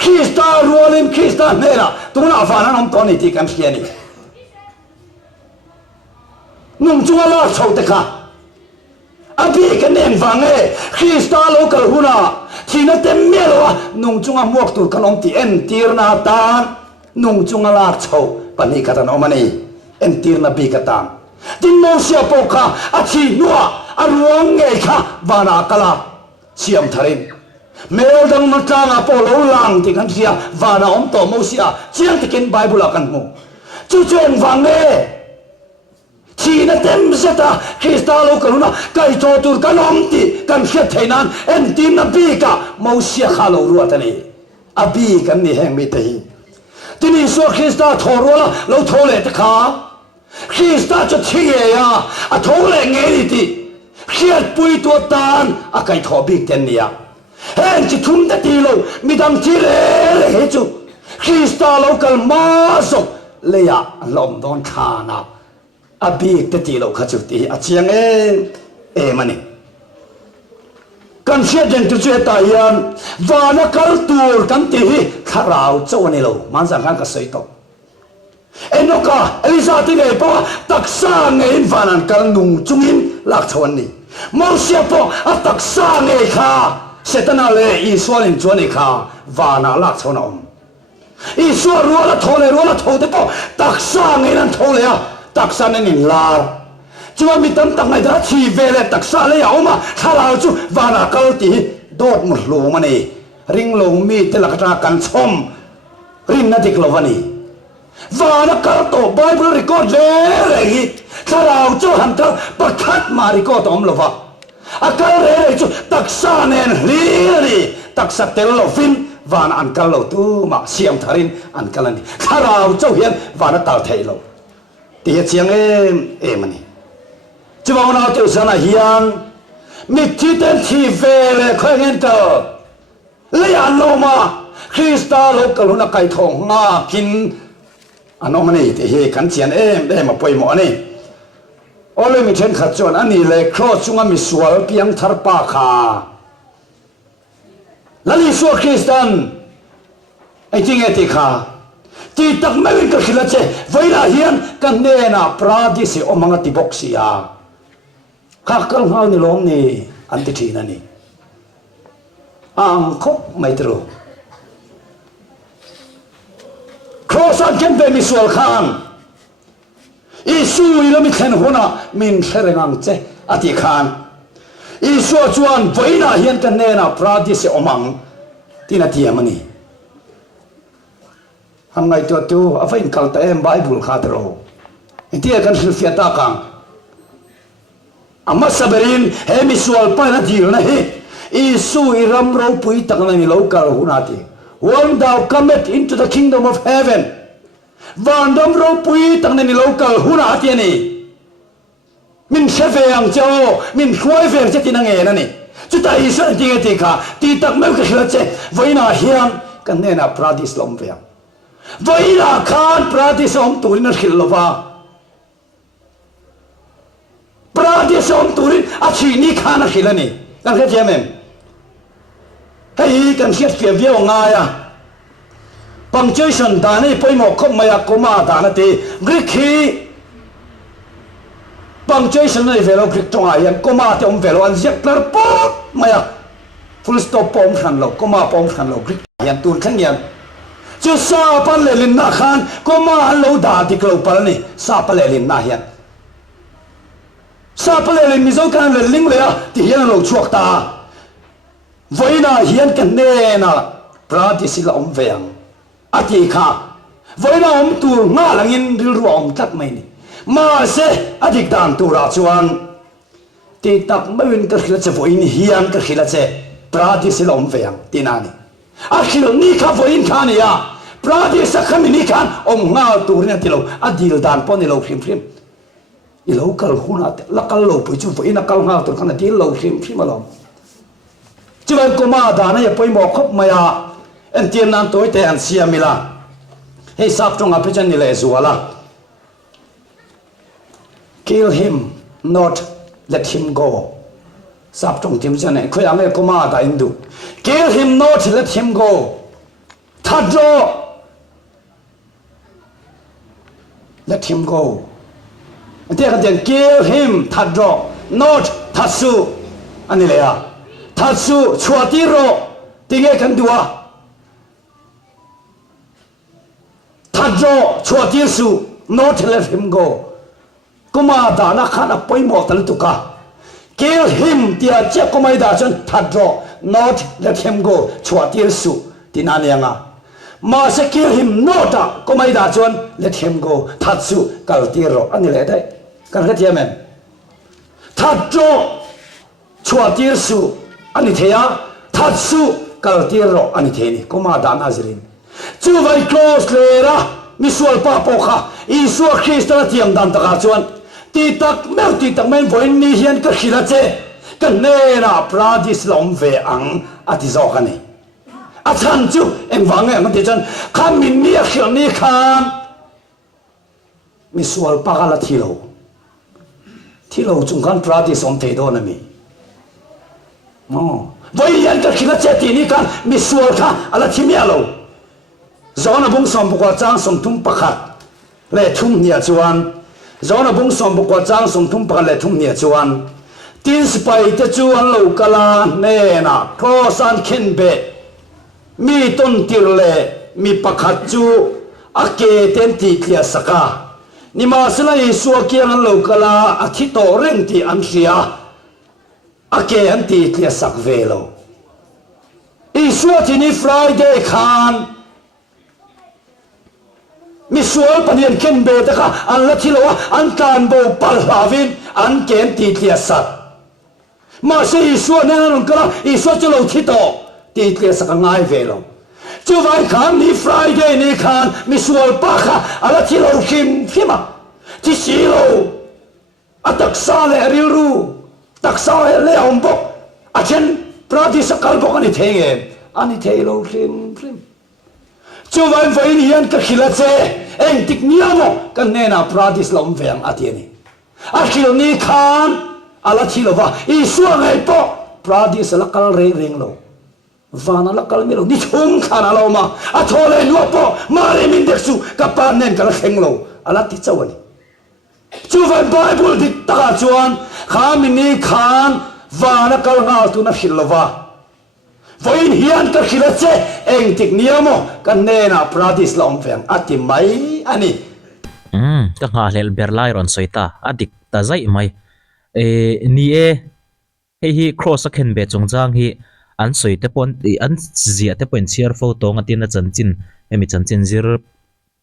คริสตารัวลิมคริสตาเนล่ะตุนอาฟานันอมตอนิติกันเขียนี่นุ่งจุงอาลักษณ์เตค่ะอภิกันเองฟังคริสตาโลกลหุนาที่นั่นเต็มเมียลวะนุ่งจุงอาหมวกตุกันอมตีเอ็นตีร์นาตานนุ่งจุงอาลักษณ์ปนิกัตันอมันนี่เอ็นตีร์นาบีกัตันดินโมเสียปกะอาชีนัวอารวงเงยค่ะวานากลาเสียมทารินเมลดังมันจางอโปโลลังที่กันเสียวานาอมโตโมเสียเชียงที่กินไบเบิลกันมูจู่ๆเองฟังชีนเต็มเสตาคริสตาโลกันนะไก่โจตุรกันอมตีกันเขียดไทยนั้นเอ็นทีนบีกะโมเสียข้าโลรัวทะเลอบีกันนี่แห่งมิตรที่นี่สัวคริสตาทอรัวละเราทอเลตขาคริสตาจะเที่ยอะทอเลเงยติเขียดปุยตัวตานอาไก่ทอบิกเทนเนียเห็นจิทุนตะตีโลมีดังที่เล่เฮจูคริสตาโลกัลมาสกเลียลมโดนขานาอาบิกตะตีโลขจุตีอาเชียงมันนี่กันเชียเดนตุเจตายันวานักลตูร์กันตีขาราวเจ้านี่โลมันสังกันกับใส่ตกเอ็นกาเอลิซาติเงยปะตักษาเงยฟานันกันนุ่งจุงินลักชวนนี่มอเสียปะตักษาเงยข้าเสตนาเลอีสวลินจวนนี่ข้าวานาลักชวนอมอีสวรัวละโทเลรัวละโทเตปะตักษาเงยนั้นโทเลยอะตักษาเนินลาจวนมีตั้งตั้งไงด้าชีเวเลตักษาเลยเอามาถ้าเราจูวานากัลตีโดดมุดลงมันนี่ริงลงมีเตลักตากันชมริงนาติกลวันนี่วานักการโตไบเบิลริโกเจเรงถ้าเราเจ้าหันกันประคัดมาริโกตอมลวะอาการเรื่องจุตักษาเนนลีรีตักษาเตลโลฟินวานอันกัลโลตูมาเสียมทารินอันกัลนี่ถ้าเราเจ้าเห็นวานักตัลเทโลตีเชียงมันนี่จุบังเราเจ้าสนาเฮียนมิทิเตนทีเวเลคอยเงินเตอเลียนโลมาคริสตาโลกลุนักไก่ทองงากินอันนั้นมันนี่ที่เฮกันเชียนได้มาป่วยหมอนี่โอ้เลยมีเช่นขัดจวนอันนี้เลยครอจุงมีสวลเพียงทาร์ปาคาแล้วนี่สัวคริสตันไอ้จริงไอ้ที่ข้าที่ตักไม่เป็นกับขิลเจไว้ละเฮียนกันเนน่ะปราดิสิอมังติบกเสียข้ากังเฮานี่ล้มนี่อันที่ทีนั่นนี่อังคบไม่ตรูครอสันเก็บเป็นมิสวลคานอิสุยลมิเทนหัวน่ะมินเชริงังเจอธิคาน Isu chuan voina hian kan nena prati se omang tina tiamani hangai to tu afain kalta em bible khatro itia kan fiata kang amma saberin hemisual pa na dil na he isu iram ro pui takna ni local hunati when thou cometh into the kingdom of heaven vandam ro pui takna ni local hunati ni min shefeang chao min khoi fer che tinang e na ni chuta isu tinga tika ti tak me ka khla voina hiam kan nena pradis lomveang voina khan pradis om turin khilova pradis om turin achi ni khana khilani kan kha jamem hei kan khiat fia vio nga ya punctuation dani poimo khop maya koma dana te grikhi punctuation nei velo krik tonga yan koma te om velo an zek lar pot maya full stop pom khan lo koma pom khan lo krik yan tur khan yan chu sa pan le lin na khan koma lo da dik lo pal ni sa pa le lin na yan sa pa le lin mi zo kan le ling le a ti yan lo chuak ta voina hian kan ne na prati sila om veang ati kha voina om tur nga langin ril ru om tak mai ni ma se adik dan tura chuan ti tak mawin ka khila che voin hian ka khila che prati silom veang tinani akhil ni kha voin khani ya prati sa khami ni khan om nga turin tilo adil dan pon lo phim phim i local huna lakal lo pu chu voin akal nga tur khana dil lo phim phim alom chuan koma dana ya poimo khop maya en tian nan toy te an siamila hei sap tonga pechan ni le zuala kill him not let him go sap tong tim chane khoi ame koma da indu kill him not let him go thadro let him go ante ka den kill him thadro not thatsu anilea thatsu chuatiro tinge kan dua thadro chuatirsu not let him go kuma dana khana poimo tal tuka kill him tia che komai da chon thadro not let him go chuatir su tinanianga ma se kill him not komai da chon let him go thatsu kaltiro anile dai kan ka tiamen thadro chuatir su ani theya thatsu kaltiro ani theni kuma dana zrin chu vai close lera misual pa pokha isu Krista tiang dan taka chuan ti tak mel ti tak men voin ni hian ka khila che kan ne na pradis lom ve ang ati zo khani a chan chu eng wange ang ti chan kham min ni a khil ni kham misual pa kala thilo chung kan pradis om te do na mi mo voi hian ka khila che ti ni kan misual kha ala thimia lo zona bung som bukwa chang som thum pakhat le thum nia chuan zona bung som bukwa chang som thum pakhat le thum nia chuan tin spai te chuan lo kala ne na khosan khin be mi ton tir le mi pakhat chu ake ten ti khlia saka ni ma sala isu kian lo kala athi to reng ti an ria ake an ti khlia sak velo isu ti ni Friday khan misual panian ken be ta ka an la thilo an kan bo pal havin an ken ti tlia sat ma se isu na non kala isu chalo thito ti tlia sak ngai velo chu vai khan ni Friday ni khan misual pa kha ala thilo khim khima ti silo atak sale riru tak sale le ombo achen prati sakal bo ani thenge ani thelo khim khim chu vai vai ni an ka khila che eng tik niamo kan nena pradis lom veang atiani a khil ni khan ala thilova isu ngai po pradis la kal ring lo vana la kal milo ni thum khan alo ma a thole no po mare min deksu ka pa nen kal kheng lo ala ti chawani chu vai bible dik ta chuan khamin ni khan vana kal nga tu na khilova voin hian ka khila che eng tik niamo kan nena pradis lom veang ati mai ani ka nga lel berlai ron soita adik ta zai mai ni hei hi cross a khen be chung chang hi an soi te pon ti an zia te point share photo ngatin a chanchin emi chanchin zir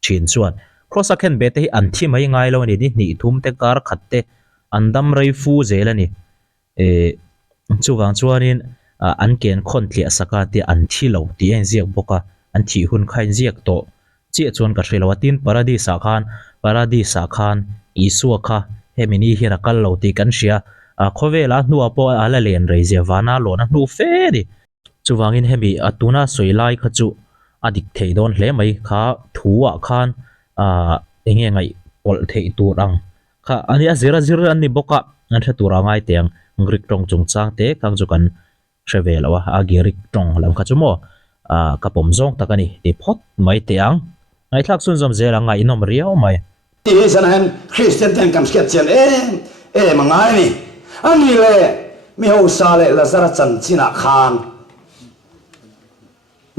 thin chuan cross a khen be te hi an thi mai ngai lo ni ni thum te kar khat te an dam rei fu zel ani e chuwang chuanin an ken khon thlia saka ti an thi lo ti en ziak boka an thi hun khain ziak to chi chuan ka hrelo tin paradisa khan isua kha hemini hi rakal lo ti kan ria khovela hnuwa po ala len rei zia wana lo na hnu fe ni chuwangin hemi atuna soilai kha chu adik thei don hle mai kha thuwa khan enge ngai pol thei tur ang kha ania zira zira an ni boka an tha tura ngai teng ngrik tong chung chang te kang chu kan trevelawa agirik tong lam kha chu mo kapom zong takani ti phot mai te ang ngai thak sun zom zela ngai inom riau mai ti san han Christian ten kam sket chen mangai ni ani le mi ho sa le lazara chan china khan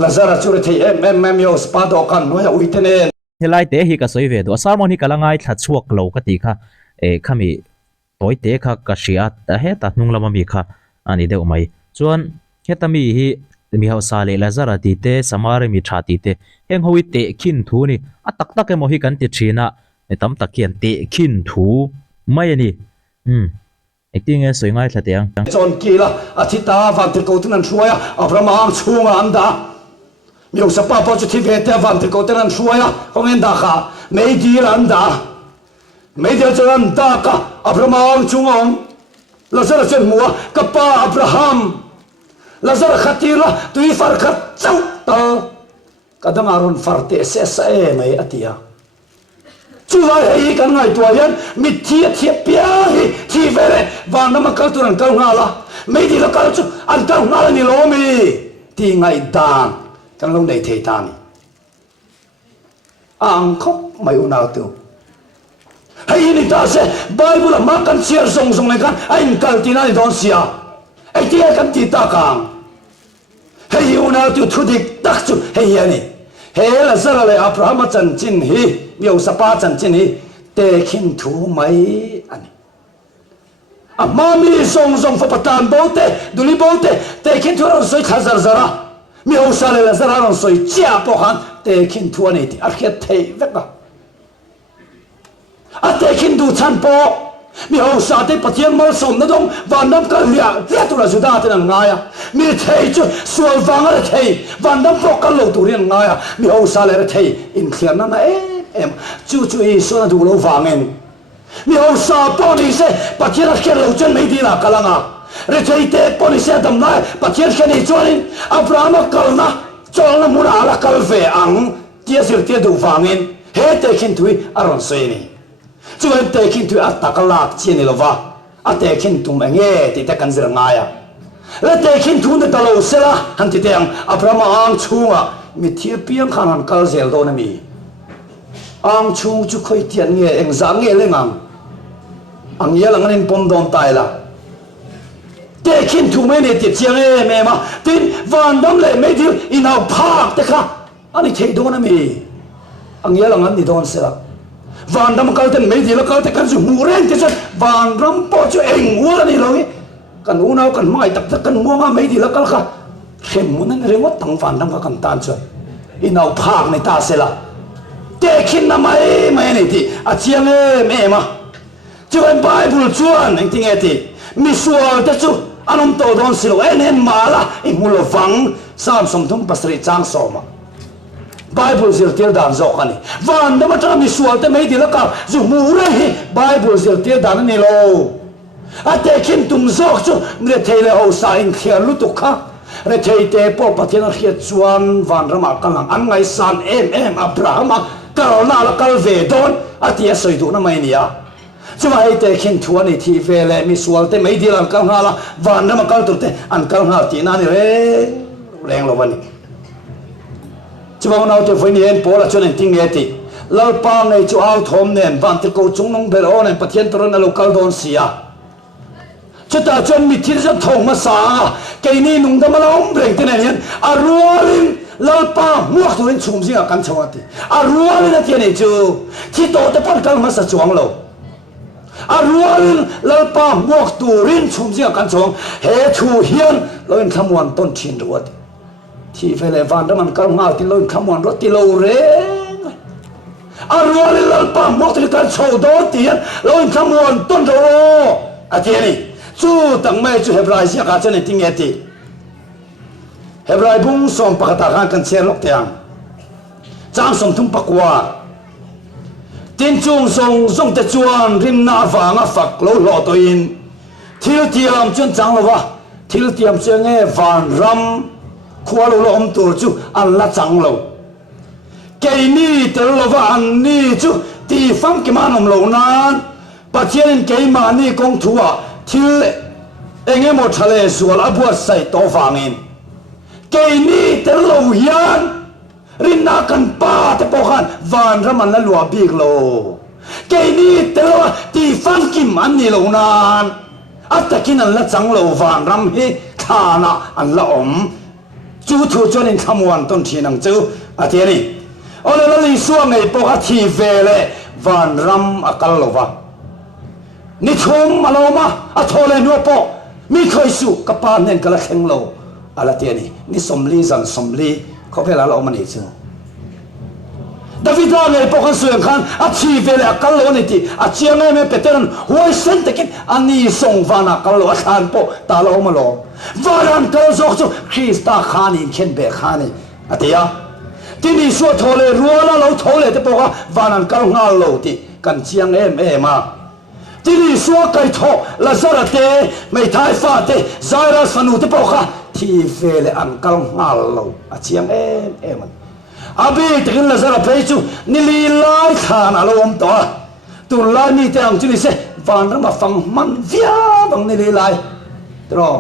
lazara chure thei em yo spa do kan no ya uitene helai te hi ka soi ve do sarmon hi kalangai thla chuak lo ka ti kha khami toy te kha ka ria ta he ta hnung lama mi kha ani deuh mai chuan hetami hi mi ho sa le lazara ti te samare mi tha ti te heng hoi te khin thu ni a tak tak emo hi kan ti thina tam takian te khin thu mai ani acting e soi ngai thla te ang chon kila athita van tri ko tunan thuaya abraham chunga anda mi ho sa pa po chu thi ve te van tri ko tunan thuaya hongen da kha mei di anda mei di chuan da ka abraham chungong lazara chen mua ka pa abraham lazara khatira tui far khat chau ta kadang aron farte se sa e mai atia chu vai hei kan ngai tua yan mi thia pia hi thi vele van na makal turan kal ngala mei di la kal chu an kal ngala ni lo mi ti ngai dan kan lo nei thei tan ang khop mai unau tu hei ni ta se bible ma kan share song song le kan ai kal tina ni don sia ai ti kan ti ta kang hei unau tu thu dik tak chu hei ani he la zara le abraham chan chin hi yo sapa chan chin hi te khin thu mai ani amami song song fa patan bote duli bote te khin thu ron soi khazar zara mi ho sale la zara ron soi chia po han te khin thu ani ti a khet thei veka a te khin du chan po mi ho sa te pathian mal som na dong van nam kal lia tia tu la juda te na ngaya mi thei chu sual wanga le thei van nam po kal lo tu rian ngaya mi ho sa le thei in khian na na em chu i so na du lo wangen mi ho sa po ni se pathian khen lo chen mei di la kalanga re thei te po ni se dam na pathian khen ni chuanin abraham kal na chol na mura ala kal ve ang tia sir tia du wangen he te khin thui aron sei ni chuan te khin tu atakalak chini lova ate khin tum enge ti ta kan zira ngaya le te khin thu na talo sela han ti teng abraham ang chunga mi thia piang khan han kal zel do na mi ang chung chu khoi tian nge eng za nge lengang ang yelang anin pom don tai la te khin thu me ne ti chiang e me ma tin van dam le me dil inau phak te kha ani thei do na mi ang yelang an ni don sela van dam kal ten mei di la kal te kan su muren te chan van ram po chu eng wala ni lo kan unau kan mai tak tak kan muanga mei di la kal kha khem munan rewat tang van dam ka kan tan chu inau phak nei ta sela te khin na mai nei ti a chiang e me ma chu an bible chuan eng ting e ti mi sual te chu anom to don silo en mala i mulo wang sam som thum pasri chang soma Bible zil tir dan zo kani van da matra mi sual te mei di la ka zu mure hi Bible zil tir dan ni lo ate khin tum zo chu ne thele ho sa in khian lu tu kha re thei te po pathian khiat chuan van rama kalang an ngai san em abraham kal na la kal ve don atia soi du na mai nia chu ai te khin thu ani thi vele mi sual te mei di la kal nga la van rama kal tu te an kal nga ti na ni reng lo wani chibang nau te foi ni en pola chuan ting nge ti lalpa ngai chu au thom nen van te ko chung nong ber on en pathian toron na local don sia chuta chuan mi thil sa thong ma sa ke ni nung da ma lom breng te nen arualin lalpa muak tuin chum sia kan chawati arualin a tian chu thi to te pan kal ma sa chuang lo arual lalpa muak turin chumjia kan chong he thu hian loin thamuan ton thin ruat thi vele van man kal ngal ti loin thamuan ro ti lo re arual lalpa muak ti kan chho do ti loin thamuan ton ro atiani chu tang mai chu hebrai sia ka chen ti nge ti hebrai bung som pakata kan chen lok tiang chang som thum pakwa tin chung song song te chuan rim na wanga fak lo lo to in thil tiam chun chang lo wa thil tiam chenge van ram khwa lo om tur chu an la chang lo ke ni tel lo wa an ni chu ti fam ki manom lo nan pathian ke ma ni kong thua thil enge mo thale sual abua sai to wangin ke ni tel lo hian rin na kan pa te pokan van raman la lua big lo ke ni te lo ti fan kim an ni lo nan atakin an la chang lo van ram hi thana an la om chu thu chuan in thamwan ton thinang chu atiani ole la li suang ei poka thi vele van ram akal lo wa ni thum maloma a thole no po mi khoi su kapa nen kala kheng lo ala tiani ni somli zan somli ko phela lo mani chu David ne pokan sueng khan a chi vele akal lo ni ti a chiang me peteran hoi sen takin ani song vana kal lo khan po ta lo ma lo varan kal zok chu Krista khan in khen be khani atia tini so thole ruala lo thole te poka vanan kal ngal lo ti kan chiang em ma tini so kai tho la zara te mai thai fa te zaira sanu te poka thi vele an kal ngal lo a chiang em abi takin la zara pe chu ni li lai khan alo om to tu lai ni te ang chu ni se van ram fang man via bang ni li lai tro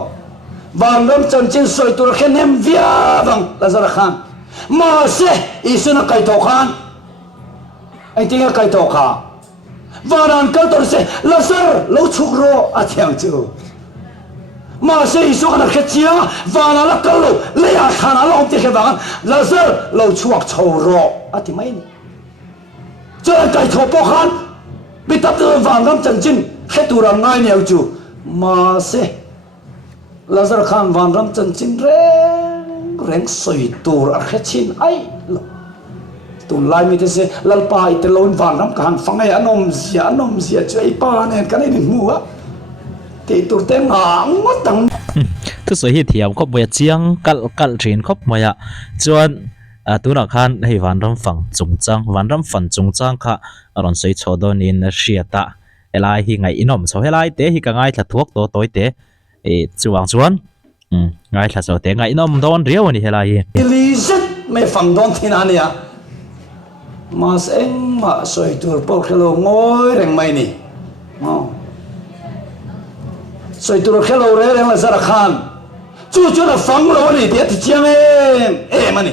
van ram chan chin soi tur khen hem via bang la zara khan ma se isuna kai to khan ai tinga kai to kha varan kal tor se la zar lo chuk ro a thiang chu ma se isu kana khachia vana la kallo le ya khana lo ti khe bang la zar lo chuak chho ro ati mai ni cho kai tho po khan bi tap tu van ram chan chin khe tu ram ngai neu chu ma se la zar khan van ram chan chin reng soi tur a khe chin ai tu lai mi te se lal pa i te lon van ram kan phang ai anom zia chu ai pa nen kan ai mu a thì tụi tem ngang mất tầng thứ số hi thiam khop bia chiang kal trin khop maya chuan tu na khan hei van ram fan chung chang kha aron sei chodon in riata elai hi ngai inom so helai te hi ka ngai thla thuak to toy te e chuang chuan ngai thla so te ngai inom don riaw ani helai hi li zet me phang don thin ania mas eng ma soi tur po khelo ngoi reng mai ni soi tur khelo re reng la zara khan chu la phang lo ni te ti chiang em ani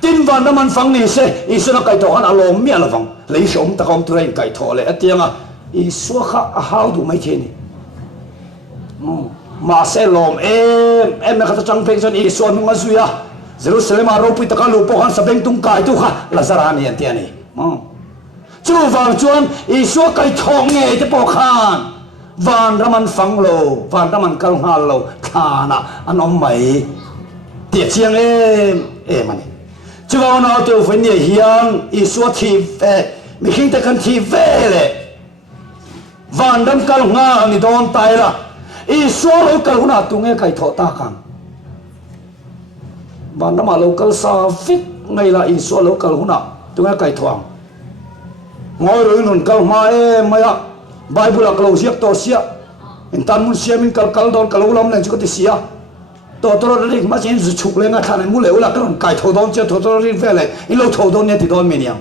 tin van da man phang ni se isuna kai to han alom mi ala phang lei som ta kom tu rein kai tho le atianga isu kha how du mai the ni ma se lom em kha ta chang peng son isu nu nga zuya Jerusalem aro pi ta ka lu po han sa beng tung kai tu kha la zara ni an tiani chu wang chuan isu kai thong nge te po khan van raman phang lo van raman kal ngal lo thana anom mai tie chiang em ani chu wa na tu fen ni hiang isu thi mi khing ta kan thi ve le van ram kal nga ni don tai la isu lo kal huna tu nge kai tho ta kan van ram lo kal sa fit ngai la isu lo kal huna tu nge kai thoang ngoi rồi nun kal ma maya Bible kalau siap to siap intan mun siap min kal don kalau ulam len juga siap to ri macam zucuk le na khan mu le ula kan kai tho don che tho ri vele in lo tho don ne ti don min yang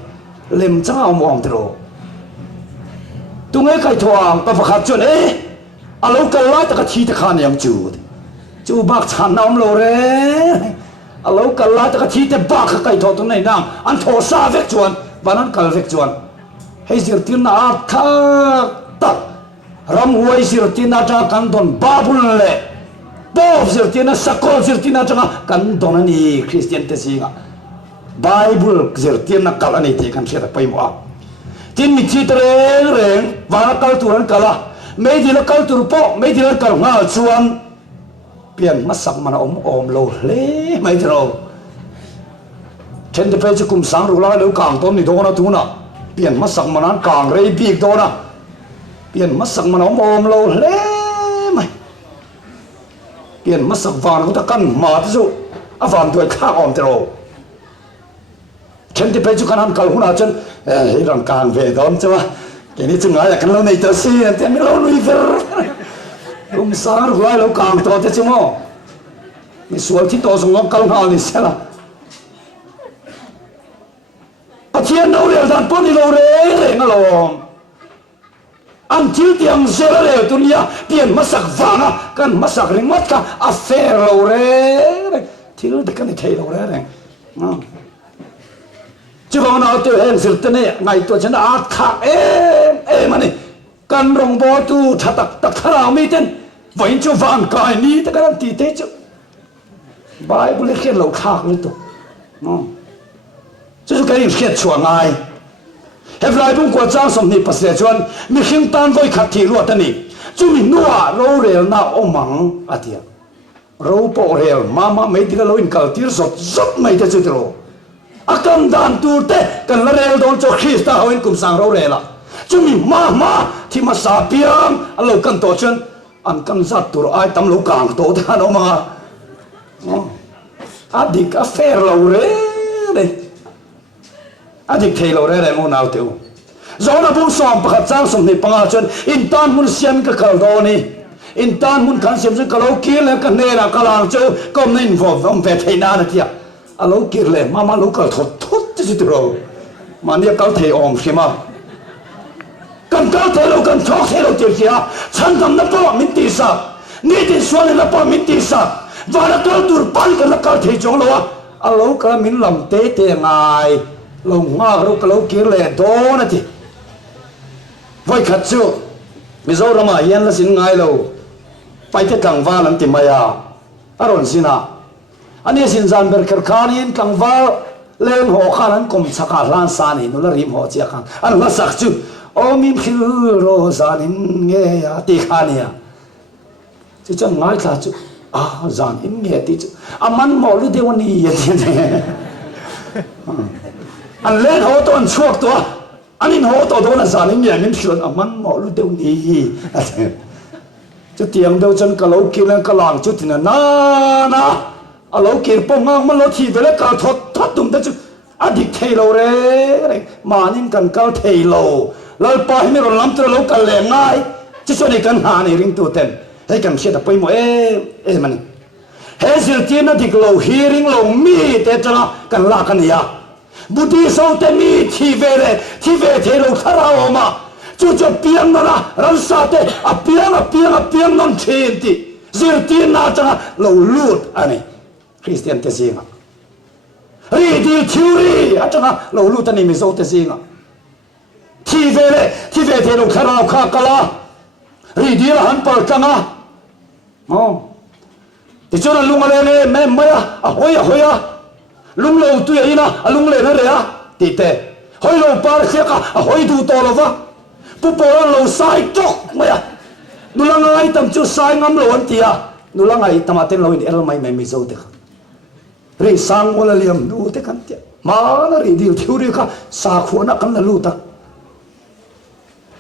lem cha om ong tro tu ngai kai tho ang pa khat chon alo kal la ta ka thi ta khan yang chu bak chan nam lo re alo kal la ta ka thi te bak kai tho to nei nang an tho sa vek chuan banan kal vek chuan hei zir tin na thak tak ram huai zir tin na cha kan don babul le bob zir tin na sakol zir tin na cha kan don ani Christian te singa Bible zir tin na kal ani te kan theta pai mo tin mi chi reng va kal turan kala mấy thì nó câu từ po mấy thì nó câu ngao chuan biển mất sắc mà nó ôm lâu lé mấy thì rồi trên thì phải cho cùng sáng rồi lại nếu càng tốn thì đó nó thú nào biển mất sắc mà nó càng rây bịt đó nào biển mất sắc mà nó ôm lâu lé mày biển mất sắc vàng nó ta căn mà thế dụ à vàng tuổi khác ôm thì rồi trên thì phải cho cái ăn cầu hôm nào chân ấy rằng càng về đó chứ cái này chừng ấy là cái lâu này tớ xí thì mới lâu nuôi về hôm sáng rồi lại lâu càng to thế chứ mà你说起多少我更好你些了，啊天老了，咱不你老嘞嘞个咯，安til点些了嘞，对呀，变么色房啊，跟么色人么个啊飞老嘞，til的跟你退老嘞嘞，就讲那对很是的呢，爱多真啊卡嘛呢，跟龙波都他他老没得，为就放开你这个人地地就。Bible khiết lâu khác nữa tụ, chứ cái gì khiết chuộng ai, hết lại bung qua trang sầm ni pasé chuan, mi khiêng tan voi khát thì ruột tani, chú mi nua lâu rèl na ôm măng à tiệt, lâu bộ rèl, mama mấy tiếng lâu in cầu tiếng sốt mấy tiếng chút rồi, akan dan tu te, kan la rèl don cho Christ ta hoin kum sang lâu rèl à, chú mi mama thì mà sa piang, lâu kan to chuan, an kan sát tu ai tam lâu càng to ta nó mà. Adik affair lâu đấy, adik thay lâu đấy muốn nào tiêu, do nó bung xóm bạc trang sum này bằng chân, in tan muốn xem cái cầu đó này, in tan muốn khán xem cái lâu kia là cái này là cái làng châu, có nên vào vòng về thay na đấy à, lâu kia là mama lâu cầu thốt chứ rồi, mà nếu cầu thay om xem mà, cần cầu thay lâu cần chọc thay lâu tiêu kia, chân tâm nó bỏ mình tì sa, nghe tin xuân nó bỏ mình tì sa. Và nó có tụi ban cái nó có thể chống lo à lâu cái mình làm tế ngài lâu ngã lâu cái lâu kia lệ đó nè thì vậy khát chưa bây giờ mà yên là xin ngài lâu phải thế càng va làm tìm mày à rồi xin à anh ấy xin gian bер khan yên càng va lên họ khan anh cùng sắc lan san này nó là rim họ chia khan anh nó sắc chứ ôm im khiu rồi san nghe à tì khan à chứ chẳng ngài là chứ zan in nghe tí chứ man mò lu tiêu ni vậy thế anh lên hồ to anh chuộc to anh in hồ to đó là zan in nghe mình chuyện man mò lu tiêu ni chứ tiếng đâu chân cả lâu kia lên cả làng chút thì na lâu kia bông ngang man lâu thì về lại cả thoát tung đó chứ đi thay lâu đấy mà nên cần cao thay lâu lâu bao nhiêu rồi lắm tôi lâu cả lẻ ngay chứ cho này cần hà này riêng tụ tên hay cầm xe tập bay mỗi mình hết sự tiền nó thì lâu hearing lâu mi thế cho nó cần là cái gì à bút đi sau thế mi thì về thế lâu khá là mà chú cho piang nó là làm sao thế piang non chuyện thì sự tiền nó cho nó lâu lút anh này Christian thế gì à đi theory cho nó lâu lút anh này mình sau thế gì à thì về thế lâu khá là đi là hắn bảo chăng à thì cho nên lung lên mẹ mày hoi à lung lâu tuổi ấy na lung lên rồi à thì thế hoi lâu par xe cả hoi du to rồi bố bố lâu sai chok mày à nu lang ai tâm chú sai ngắm lâu anh tia nu lang ai tâm aten lâu in el mai mi zo te ri sang wala liam nu te kan tia mà nó ri điều thiếu đi cả sa khuôn nó kan là lu ta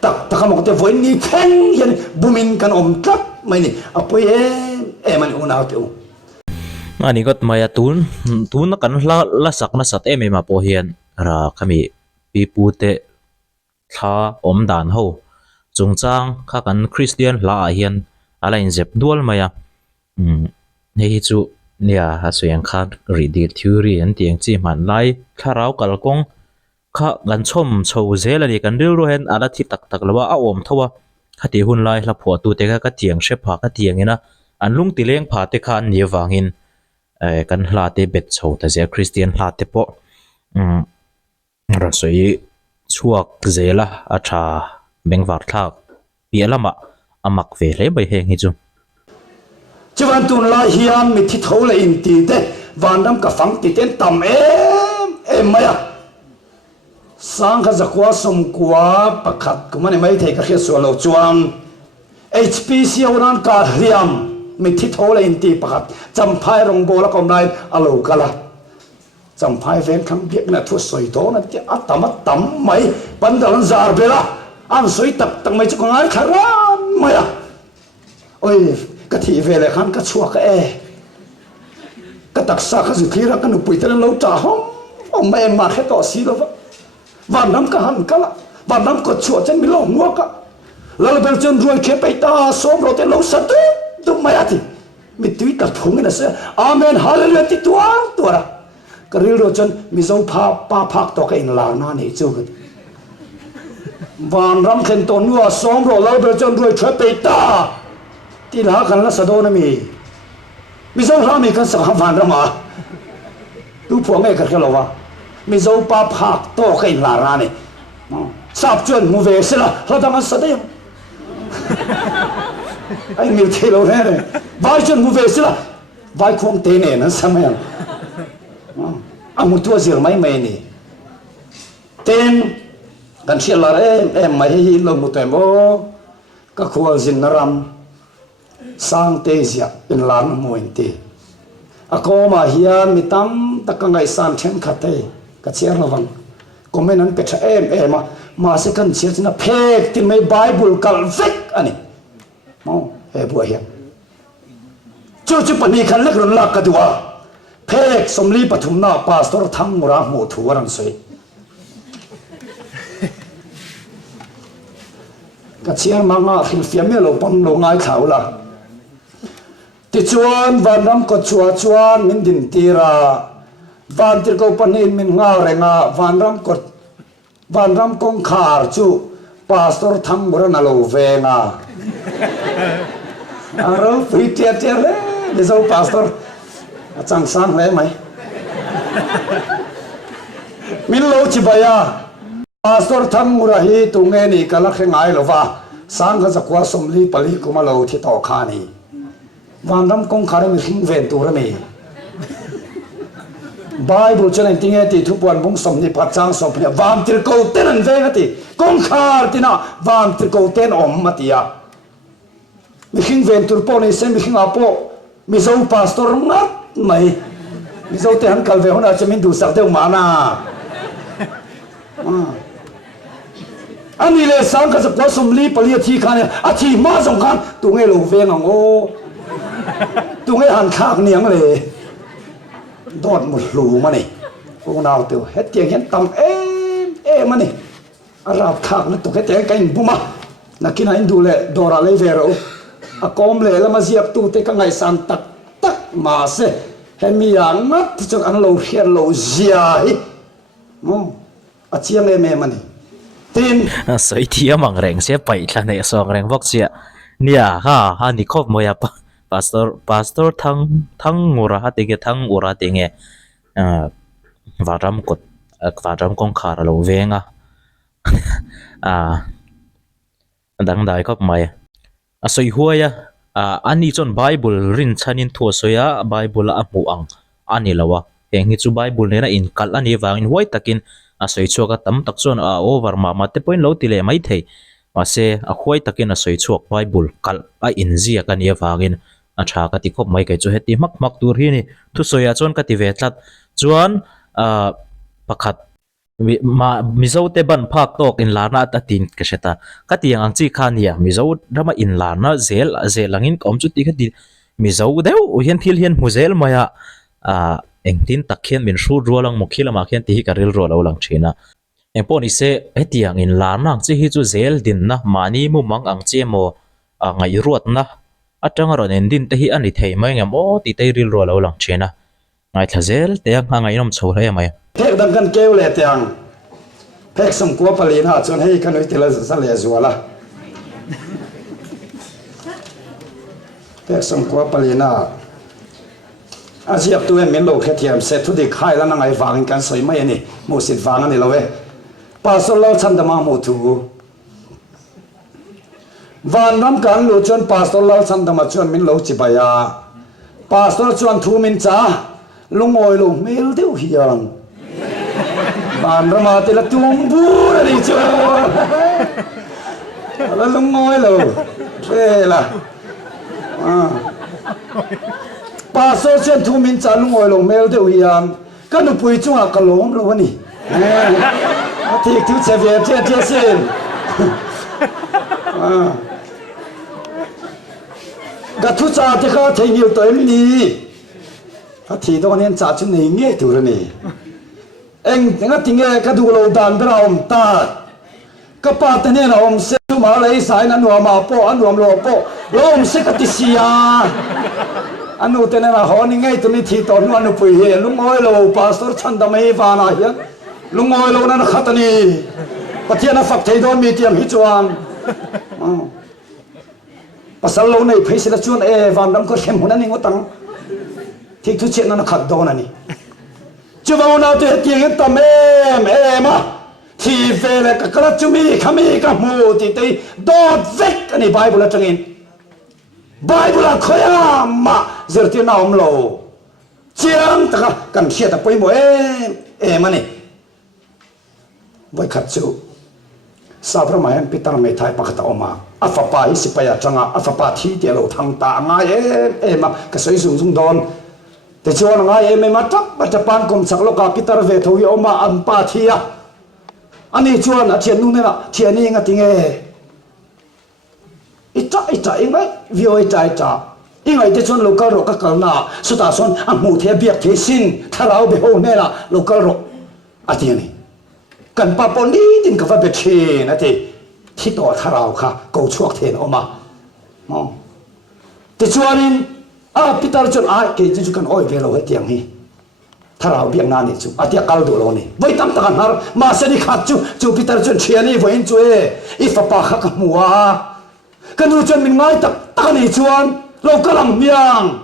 ta không có thể với ni khen hiện bumin kan cắt mày nè apoi em anh unaw tiêu ani got maya tun nó kan la sak na sat em ma po hian ra kami pi pu te tha om dan ho chung chang kha kan Christian la hian alain zep dual maya nei chu nia ha suyang kha redeal theory an tiang chi man lai tharau kal kong kha gan chom chho zel ani kan ril ro hen ala thi tak lawa a om thowa khati hun lai la pho tu te ka tiang she pha ka tiang ina an lung ti leng pha te khan ni wangin kan hla te bet chho ta ze Christian hla te po ra soi chuak zela a tha bengwar thak pialama amak ve le bai heng hi chu chuan tun lai hian mi thi tho le in ti te van dam ka phang ti ten tam em maya sang kha zakwa som kwa pakhat kumani mai thei ka khe so lo chuan HPC นั้นการเรียมไม่ทิโทเลยอินตีปะครับจำพายรองโบแล้วก็ไม่อโลกะละจำพายเวนคำเบียกนะทุสวยโตนะที่อัตมัดตั้มไม่ปันดันซาร์เบล่าอันสวยตักตั้งไม่จะง่ายขรานไม่อะโอ้ยกะทีเวลขันกะชัวกะกะตักซาขจุดที่รักกันอุปยตระเราจ่าห้องไม่มาแค่ต่อสีแล้ววันน้ำกะหันกะละวันน้ำกะชัวจนไม่ลงหัวกะแล้วเราเป็นจนรวยแค่ไปตาสมเราแต่เราสัตย์ดูไม่อะทีมิตุยตัดพงกันนะเสียอาเมนฮาเลลูยาติตัวละก็เรื่องจนมิจงพาป้าพักตัวกันลานานี่จูกันวันรำเข็นตัวนัวสมเราเราเป็นจนรวยแค่ไปตาที่หากันละสะดวกมีมิจงรามีกันสักหวันละมาดูพวกไงกันเราวะมิจงป้าพักตัวกันลานานี่ทราบจนมูเวสละเราต้องสะดวกไอ้มิวเทโลเนี่ยวายจนมูเวสละวายคงเตเนี่ยนั่นสมัยอามุตัวเสียงไม่นี่เต้นกันเชียร์ละไม่ให้ลงมุตัวโมก็ควรจินนรำสร้างเตเสียเป็นล้านมวยตีอาโกมาเฮียนมีตั้มตะกังไงสานเช่นขัดเตก็เชียร์ระวังก็ไม่นั้นเป็นมาสักกันเชียร์จินะเพกที่ไม่ไบเบิลกัลฟิกอันนี้มองบัวเฮียจู่ๆปนีคันเล็กรุ่นลักกันตัวเพกสมลีปฐุมนาปาสตอร์ทั้งมุราหมู่ทัวรังสวยก็เชียร์มังอาฟิลเฟียไม่ลงปังลงง่ายเขาละติจวนวันน้ำก็ชัวจวนมินดินตีระวันที่เขาปนีมินง่าเรงาวันน้ำกงขาร์จูปาสตอร์ทั้งมุรานาโลเวงาอารมณ์ฟิตเจเลยดิฉันปาสตอร์จังสังเลยไหมมิลโลจิบายาปาสตอร์ทั้งมุราฮีตุงเงนี่ก็ลักษณะหรอวะสังกัจกว่าสมลีปลีกุมาโลที่ต่อขานีวันรำกงขาร์มีหิ้งเวนตัวระมีไบเบิลจะนั่งทิ้งที่ทุกวันบุ้งสมนิปัจจังสมเนี่ยวันที่เขาเต้นเวงที่กงขาร์ที่น่ะวันที่เขาเต้นอมมาที่ยามีหิ้งเวนตัวปนี่เส้นมีหิ้งอาโปมีเจ้าปาสตอร์นัดไม่มีเจ้าเต้นกัลเวหัวหน้าจะมินดูสักเดียวมานะอันนี้เลยสังกัจกว่าสมลีปลีที่ขาเนี่ยอาทิมาสงคันตัวเงยลงเวงอ่ะโอ้ตัวเงยหันข้างเนียงเลยดอดหมดหลูมานี่พวกเราตัวเฮ็ดเตียงเห็นตำมานี่อาราบข้างนั่นตัวเฮ็ดเตียงกันบุมานักกินให้ดูเลยดอราเลยเวรอากอมเลยแล้วมาเสียบตู้เตะกันไงสันตักมาเสเห็นมีอย่างนัดที่จะอันเราเขียนเราเสียอาเชียงเลยแม่มันนี่ตีนสวยที่มังแรงเสียไปทางไหนสองแรงวอกเสียเนี่ยค่ะอันนี้ครบมวยปะpastor thang ngura ha tinge thang ura tinge varam kong khar lo venga dang dai khop mai asoi huaya ani chon bible rin chanin thu soya bible a mu ang ani lawa heng hi chu bible ne na in kal ani wang in huai takin asoi chuaka tam tak chon over ma te point lo tile mai thei ase a huai takin asoi chuak bible kal a in zia kan ye wangin acha ka ti khop mai kai chu heti mak tur hi ni thu soya chon ka ti ve tlat chuan pakhat mizo te ban phak tok in lana ta tin ka seta ka ti ang chi khan ya mizo rama in lana zel langin kom chu ti ka ti mizo deu hian thil hian muzel maya engtin takhian min shru rolang mukhila ma khian ti hi ka ril ro lo lang thina engpon ise heti ang in lana chi hi chu zel din na mani mu mang ang che mo ngai ruat na atanga ron endin te hi ani thei mai ngam o ti te ril ro lo lang chena ngai thazel te ang ngai nom chho hle mai phek dang kan keu le tiang phek som ko palin ha chon hei kan oi tila sa le zuala phek som ko palin ha asiap tu en men lo khe thiam se thu dik khai la na ngai wang kan soi mai ani mo sit wang ani lo we pa so lo chan da ma mo thu van ram kan lu chon pastor lal san dama chon min lo chibaya pastor chon thu min cha lungoi lu mel deu hiang van ram ate la tung bu ri chon là lung ngồi lâu thế là bà số chuyện thu mình trả lung ngồi lâu mail đều hiền cái nụ bùi chung là cả lốm luôn nè thì thứ sẽ về chia xin cái thứ trả thì có thấy nhiều tới mình đi thì đó nên trả cho này nghe từ rồi nè anh nghe tiếng nghe cái đủ lâu đàn bên ông ta cái bà tên này là ông sẽ mà lấy sai anh nuông mà po anh nuông lo po ông sẽ cái gì xia anh nuông tên này là họ nên nghe tụi này thì tao nuông nó bùi hè lúc ngồi lâu pastor chân đam mê vào này nhá lúc ngồi lâu nó khát này bắt thiên nó phật thấy đó mi tiệm hít chuan pasal lâu này phải sẽ chuan vào đám có xem hôm nay ngó tăng thì thứ chuyện nó khát đó này chưa vào nào thì tiếng tầm em á thì về là cái cái chú mi kami cái mù thì đây đốt vết cái này Bible là trăng Bible là khóa mà giờ thì nào ông lâu chiang ta cần xe ta quay mồi em mà này với khát chú sao phải mà em Peter mấy thái bạc tao mà Alpha isi paya trăng Alpha thi thì lâu thằng ta ngay em mà cái sấy sung đòn thì cho nó ngay em mà chắc bắt Japan cùng sắc lộc Peter về thôi ông mà ăn pa thi à anh ấy cho nó chuyện luôn nè chuyện này nghe tiếng nghe ít trái anh ấy video ít trái anh ấy thì cho local rock cái câu nào số ta son anh mua theo việc thế xin thà lao bị hôn nè là local rock à tiếng này cần pa pon đi tin cái phải chơi nè thì tổ thà lao khá câu chuộc thế ông mà thì cho nên Peter cho ai cái chú cần oi về lâu hết tiếng hi thà lao biếng nani chú tiệc cao đủ lâu này với tâm tạng har mà sẽ đi khát chú Peter cho chuyện này với chú if pa khắc mua cái nu cho mình ngay ta này chuan lâu cái làm miang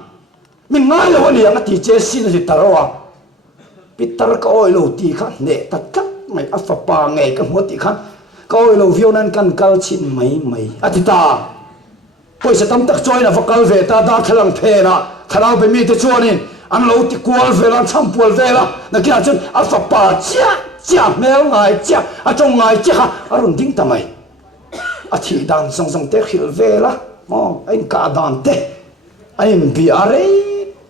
mình ngay lâu này anh thì chế xin thì tao à Peter cái oi lâu tí khát nè ta chắc mày pa ngày cái mua tí khát cái oi lâu viêu nên cần cao chín mấy thì ta bây giờ tâm tắc chơi là vật cao về ta đã thay lòng phê là thay lòng bên mi thì chuan nên anh lâu thì quál về là chăm quál về là nó kia chân pa chia mèo ngay chia trong ngay chia rồi tính tao mày thì đàn song tết hiểu về là anh cả đàn tết anh bị ở đấy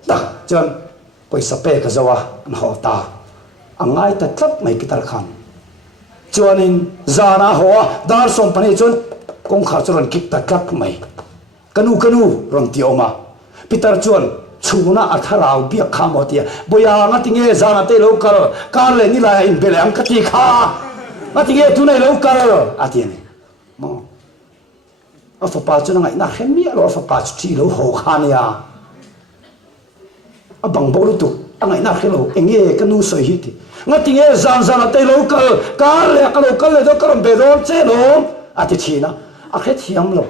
ta chân bây giờ pe cái gì anh họ ta anh ngay ta chấp mấy cái tài khoản cho nên ra na họ dar som pani chun công khảo cho anh kịp ta chấp mấy canu rồi tiêu mà Peter chuan chú na thà lao biếc kham một tia bây giờ ngắt tiếng ra na tê lâu cả lên như là in bể anh cắt đi khá ngắt tiếng tu này lâu cả tiền Alpha cho nó ngay na khem mía lo Alpha chỉ lâu hồ khan ya bằng bộ lụt ngay na khem lâu anh nghe cái nu soi hít ngắt tiếng ra na tê lâu cả lên đó cả bể đó chế đó thì chỉ na hết hiếm lâu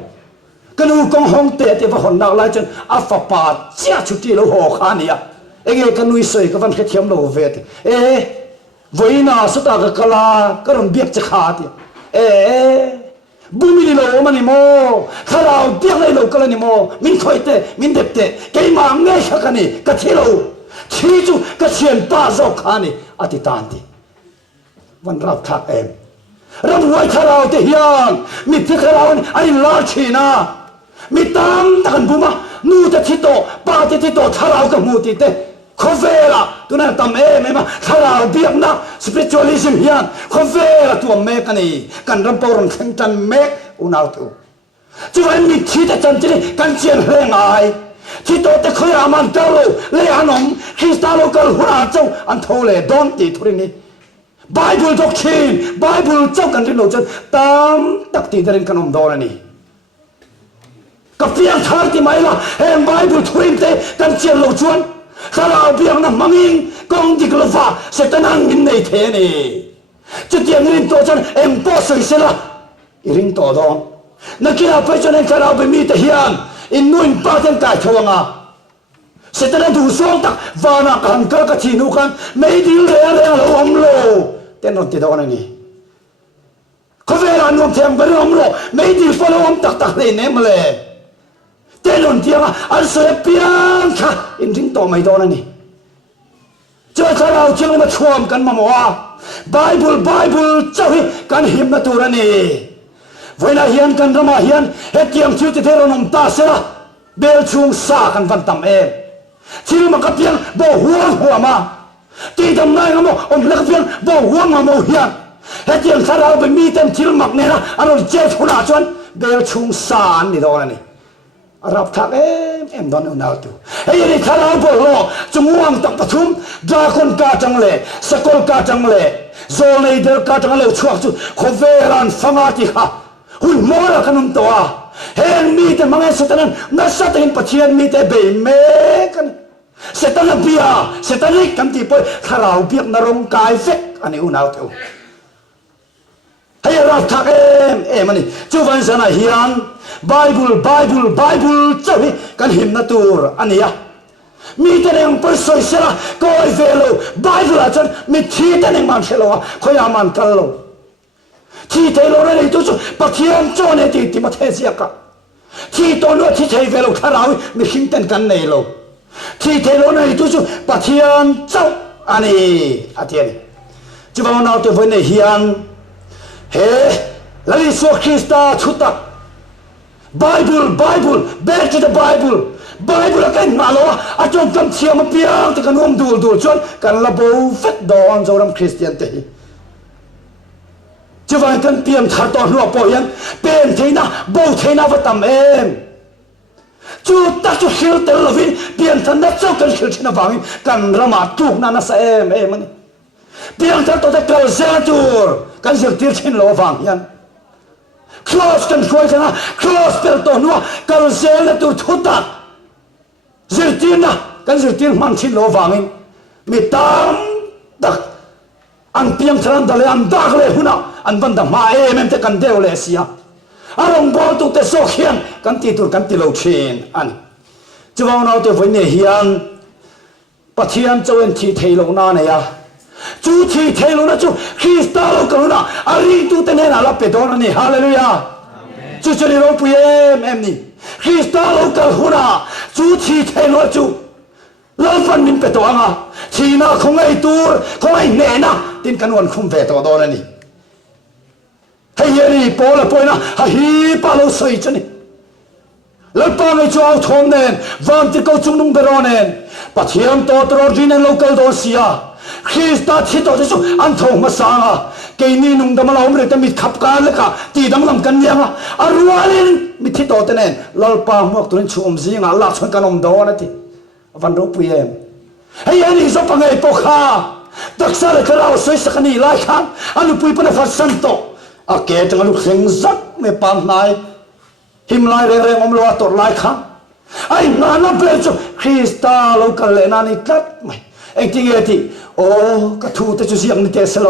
cái nu công hong tệ thì phải hòn nào lại chân Alpha chia chút chỉ lâu hồ khan ya anh nghe cái nu soi cái văn hết hiếm lâu về với na số ta cái là cái đồng biết chắc hạt bùi mình lâu mà nè mò thà lao tiếc này lâu cái này mò mình khơi tệ mình đẹp tệ cái mà ngay khác cái này cái thế lâu chỉ chú cái chuyện ba dọc cái này thì tan đi vẫnรับthắc emรับไว้thà lao thì hiền mình thích thà lao anh lo chi na mình tam tan bùi mà nu thì thích to ba thì thích to thà lao cái mu thì tệ khó về là tôi nói tầm em mà thà lao biết na spiritualism hiền khó về là tôi mẹ cái này cần làm bao nhiêu chân mẹ unau tu chứ anh mình chỉ để chân chỉ cần chuyện hơi ngại chỉ tôi để khơi làm ăn đâu lấy ăn ông khi ta lâu cái hura châu anh thâu lệ đón tỷ thôi đi Bible doctrine Bible châu cần trên đầu chân tam đặc tỷ đến cái ông đó là nè cái phiên thar thì mấy là em Bible thôi thế cần chuyện lâu chuan khá là biếng nằm mang in con đi cái pha sẽ tên ăn mình này thế nè chứ tiền riêng tôi chân em bỏ sợi sẽ là riêng tôi đó nó kia phải cho nên khá là bị mi thể hiện in nuôi ba thiên tài thường à sẽ tên ăn đủ xuống tắc và nó cần cơ cái gì nữa kan mấy điều lẻ là ông lô tên nó thì đâu này nè có vẻ là ông thêm cái ông lô mấy điều phải ông tắc lên em lệ tên nó thì anh sẽ biếng khá in riêng tôi mấy đó này nè cho khá là chuyện mà chuông cần mà mua Bible cho hi kan him na tu ra ni với na hiền cần ra mà hiền hết tiệm thiếu thì thế rồi nằm ta sẽ bel chung xa cần văn tầm em thiếu mà các tiếng bỏ huống hoa mà ti tầm này ngắm ông lấy các tiếng bỏ huống mà màu hiền hết tiệm khá ra bên mi tên thiếu mặc này là anh nói chết thua nào cho anh bel chung xa anh đi đâu này Arab thắc em đón ông nào tu ấy đi khá ra bỏ lo chúng uang tập thum ra con cá trăng lệ sakol cá trăng lệ rồi này được cá trăng lệ chuộc chú không về ran phăng ati ha hun mò là kanum toa hen mi te mangai satanan na satain pathian mi te be me kan satan bia satanic kam ti poi kharau biak na rong kai fek ani unau teu hay ra thak em ani chu van sana hian bible chawi kan him na tur ania mi te neng per soi sela koi velo bible achan mi thi te neng man selo khoi aman kallo thi thấy lo này tôi bắt thiên cho này thì mà thế gì cả thi tôi lo thi thấy về lo khá rồi mình hình thành cái này lo thi thấy lo này tôi bắt thiên cho anh ấy thiên chứ bao nào tôi với này hiền he lấy số Christa xuất ta Bible back to the Bible là cái nào lo à trong tâm chiêm mà piang thì cái ông đùa chọn cái là bầu phết đòn cho làm Christian thế chứ vậy cần tiêm thắt to lụa bồi em bên thế na bầu thế na vật tầm em chú ta chú hiểu tên là vì bên thân đất châu cần hiểu trên là vàng cần ra mà chụp na sa em anh bên thân tôi đã cầu xe tour cần hiểu tiền trên lỗ vàng yan close cần khôi thế na close bên tôi nữa cầu xe là tôi thốt ta hiểu tiền na cần hiểu tiền mang trên lỗ vàng anh mi tam đặc anh tiêm thằng đó là anh đắc lên huna anh vẫn đang mà em te cần đeo lên xia anh bảo tụi te sốc hiền cần ti tur cần ti lâu chen anh chú vào nào te với nè hiền bắt hiền cho anh thi thầy lâu na này à chú thi thầy lâu na chú Christa lâu cầu na anh tụi te nên là bê đón này hallelujah chú cho đi lâu bùi em nè Christa lâu cầu huna chú thi thầy lâu chú lâu phần mình bê đón à thì na không ai tur không ai nè na tin căn nguồn không về tàu đó này hay gì bỏ là bỏ na hay bao lâu soi chân này lâu bao ngày cho thôn nên vang thì câu chung nung bê nên bắt hiểm to trò gì nên lâu câu đó xia Christa thì đó chứ anh thong mà sang à cái này nung đâm lao mình tâm mít khắp cảเลยcả thì đâm làm căn nhà à rualin mít thì đó thế nên lâu bao mốc tụi chum gì ngã lạc xuống căn ông đó này thì văn đồ bùi em hay gì số bằng ngày bỏ khá đặc sản là cái nào soi sắc này lại khang anh bùi bên phát sinh to à kể chẳng lúc sinh rất mê pan này him lại re ngom lo to lại khang anh ngã nó về cho Christa lâu cả lệ nani cắt mày anh tin nghe thì ô cái thu tới cho riêng này tesla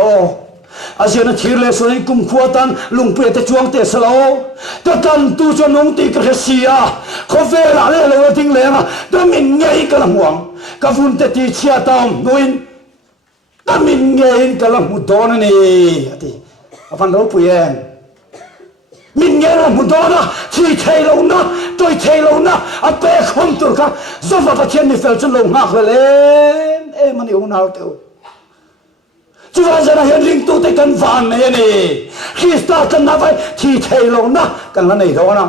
à riêng nó thiệt lệ rồi cùng khua tan lùng bể tới chuông tesla cái cần tu cho nông tì cái gì à có về là lệ lâu tiếng lệ mà tôi mình nghe cái làm hoàng cái vun tê tì chia tao nuôi ta mình nghe cái là một đó này thì phần đó bùi em mình nghe là một đó đó thì thấy lâu na tôi thấy lâu na à bé không được cả do vào phát hiện mình phải chân lâu ngạc lên em anh yêu nào tiêu chứ bây giờ là hiện linh tu tới cần vàng này này khi ta cần na phải thì thấy lâu na cần là này đó na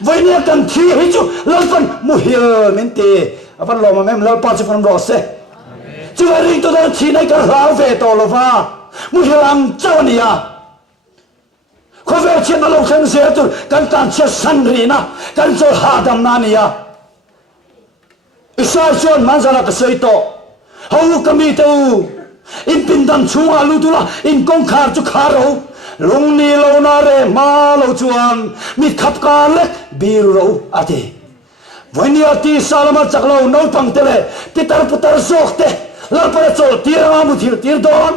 với nhau cần thì hết chú lâu phần mua hiểu mình thì phần lo mà em lâu bao nhiêu phần lo sẽ chứ vậy linh tu tới thì này cần lao về to lo va mua hiểu làm cháu này à có vẻ chuyện là lâu khen dễ tu cần tan chết sanh ri na cần cho hà đam na này à Israel chọn mang ra là cái sợi to hầu kami teu in pin dan chung alu tu la in kong khar chu kharo lung ni lo na re ma lo chuan mi khap ka le bir ro ati vania ti salama chaklo no pang tele pitar putar sok te la para chol tiranga mu thir tir don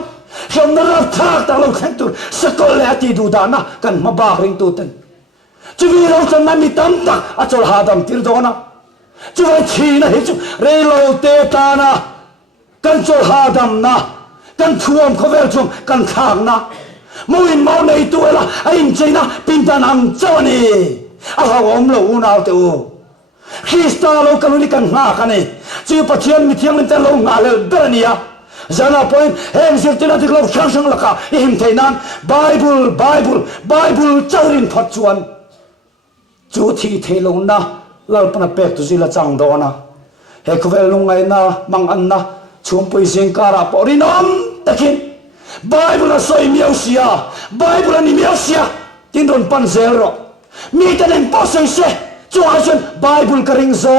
som na rap thak ta lo khen tu sakol le ati du dana kan ma ba ring tu ten chu vi lo chan na mi tam tak a chol hadam tir dona chu vai thi na hi chu re lo te ta na kan chol hadam na kan thuam khovel chung kan khang na moin mau nei tu la ain china pintan ang chani a hawom lo unau tu Christa lo kaluni kan nga kani chu pathian mi thiang len lo nga le berania zana point heng zirtina diklo sang laka him theinan Bible chawrin phat chuan chu thi thelo na lalpana pek tu zila chang do na he khuvel lungai na mang an na chum pui sing kara porinom takin Bible soi miausia Bible ni miausia tin don pan zero mi tanen posoi se chu asun Bible karing zo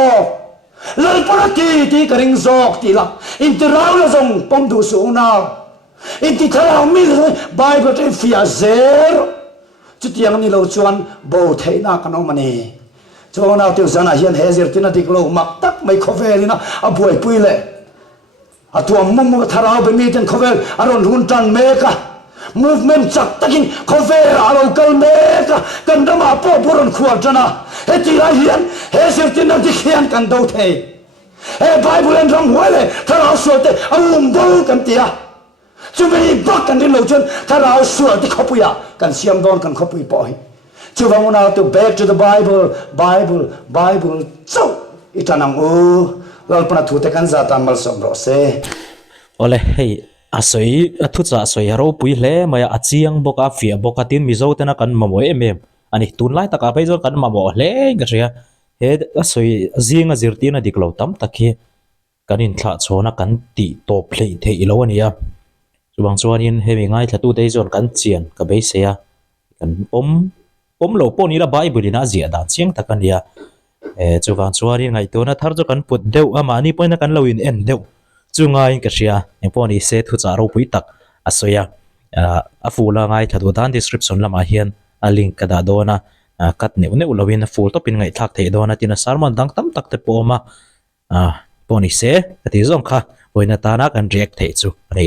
lalpana ti karing zo ti la intirau la zong pom du su na inti tharau mi Bible te fia zero chu tiang ni lo chuan bo theina kanomani cho nào tiêu sana hiền hezir tina diklo mak tak mai khovelina abuai puile atuam mum tharau be mi ten khovel aron hun tan meka movement chak takin khovel alo kal meka kan dama po buron khuar jana heti la hiền hezir tina dikhian kan do the he bible en ram wale tharau sote bo kan tia chumi bak kan lo chun tharau suat khopuya kan siam don kan khopui po hi chu vang na to back to the Bible so itanang lal pana thu te kan za tan mal som ro se ole hei asoi athu cha soi ro pui hle maya achiang boka fia boka tin mizo tena kan mamoi em ani tun lai taka bai zo kan mamo hle ga ria he asoi zinga zirtina diklo tam takhi kanin thla chona kan ti top hle the ilo ania chuwang chuanin hemi ngai thatu te zon kan chian ka be se ya kan pom lo poni la Bible na zia dan chiang takania chuwang chuanin ngai to na thar zo kan put deu ama ni poina kan lo in en deu chungai ka ria poni se thu cha ro pui tak asoya afula ngai thadu dan description lama hian a link ka da dona kat ne ulawin full topin ngai thak the dona tina sarman dang tam tak te poma poni se ati zong kha hoina ta na kan react the chu re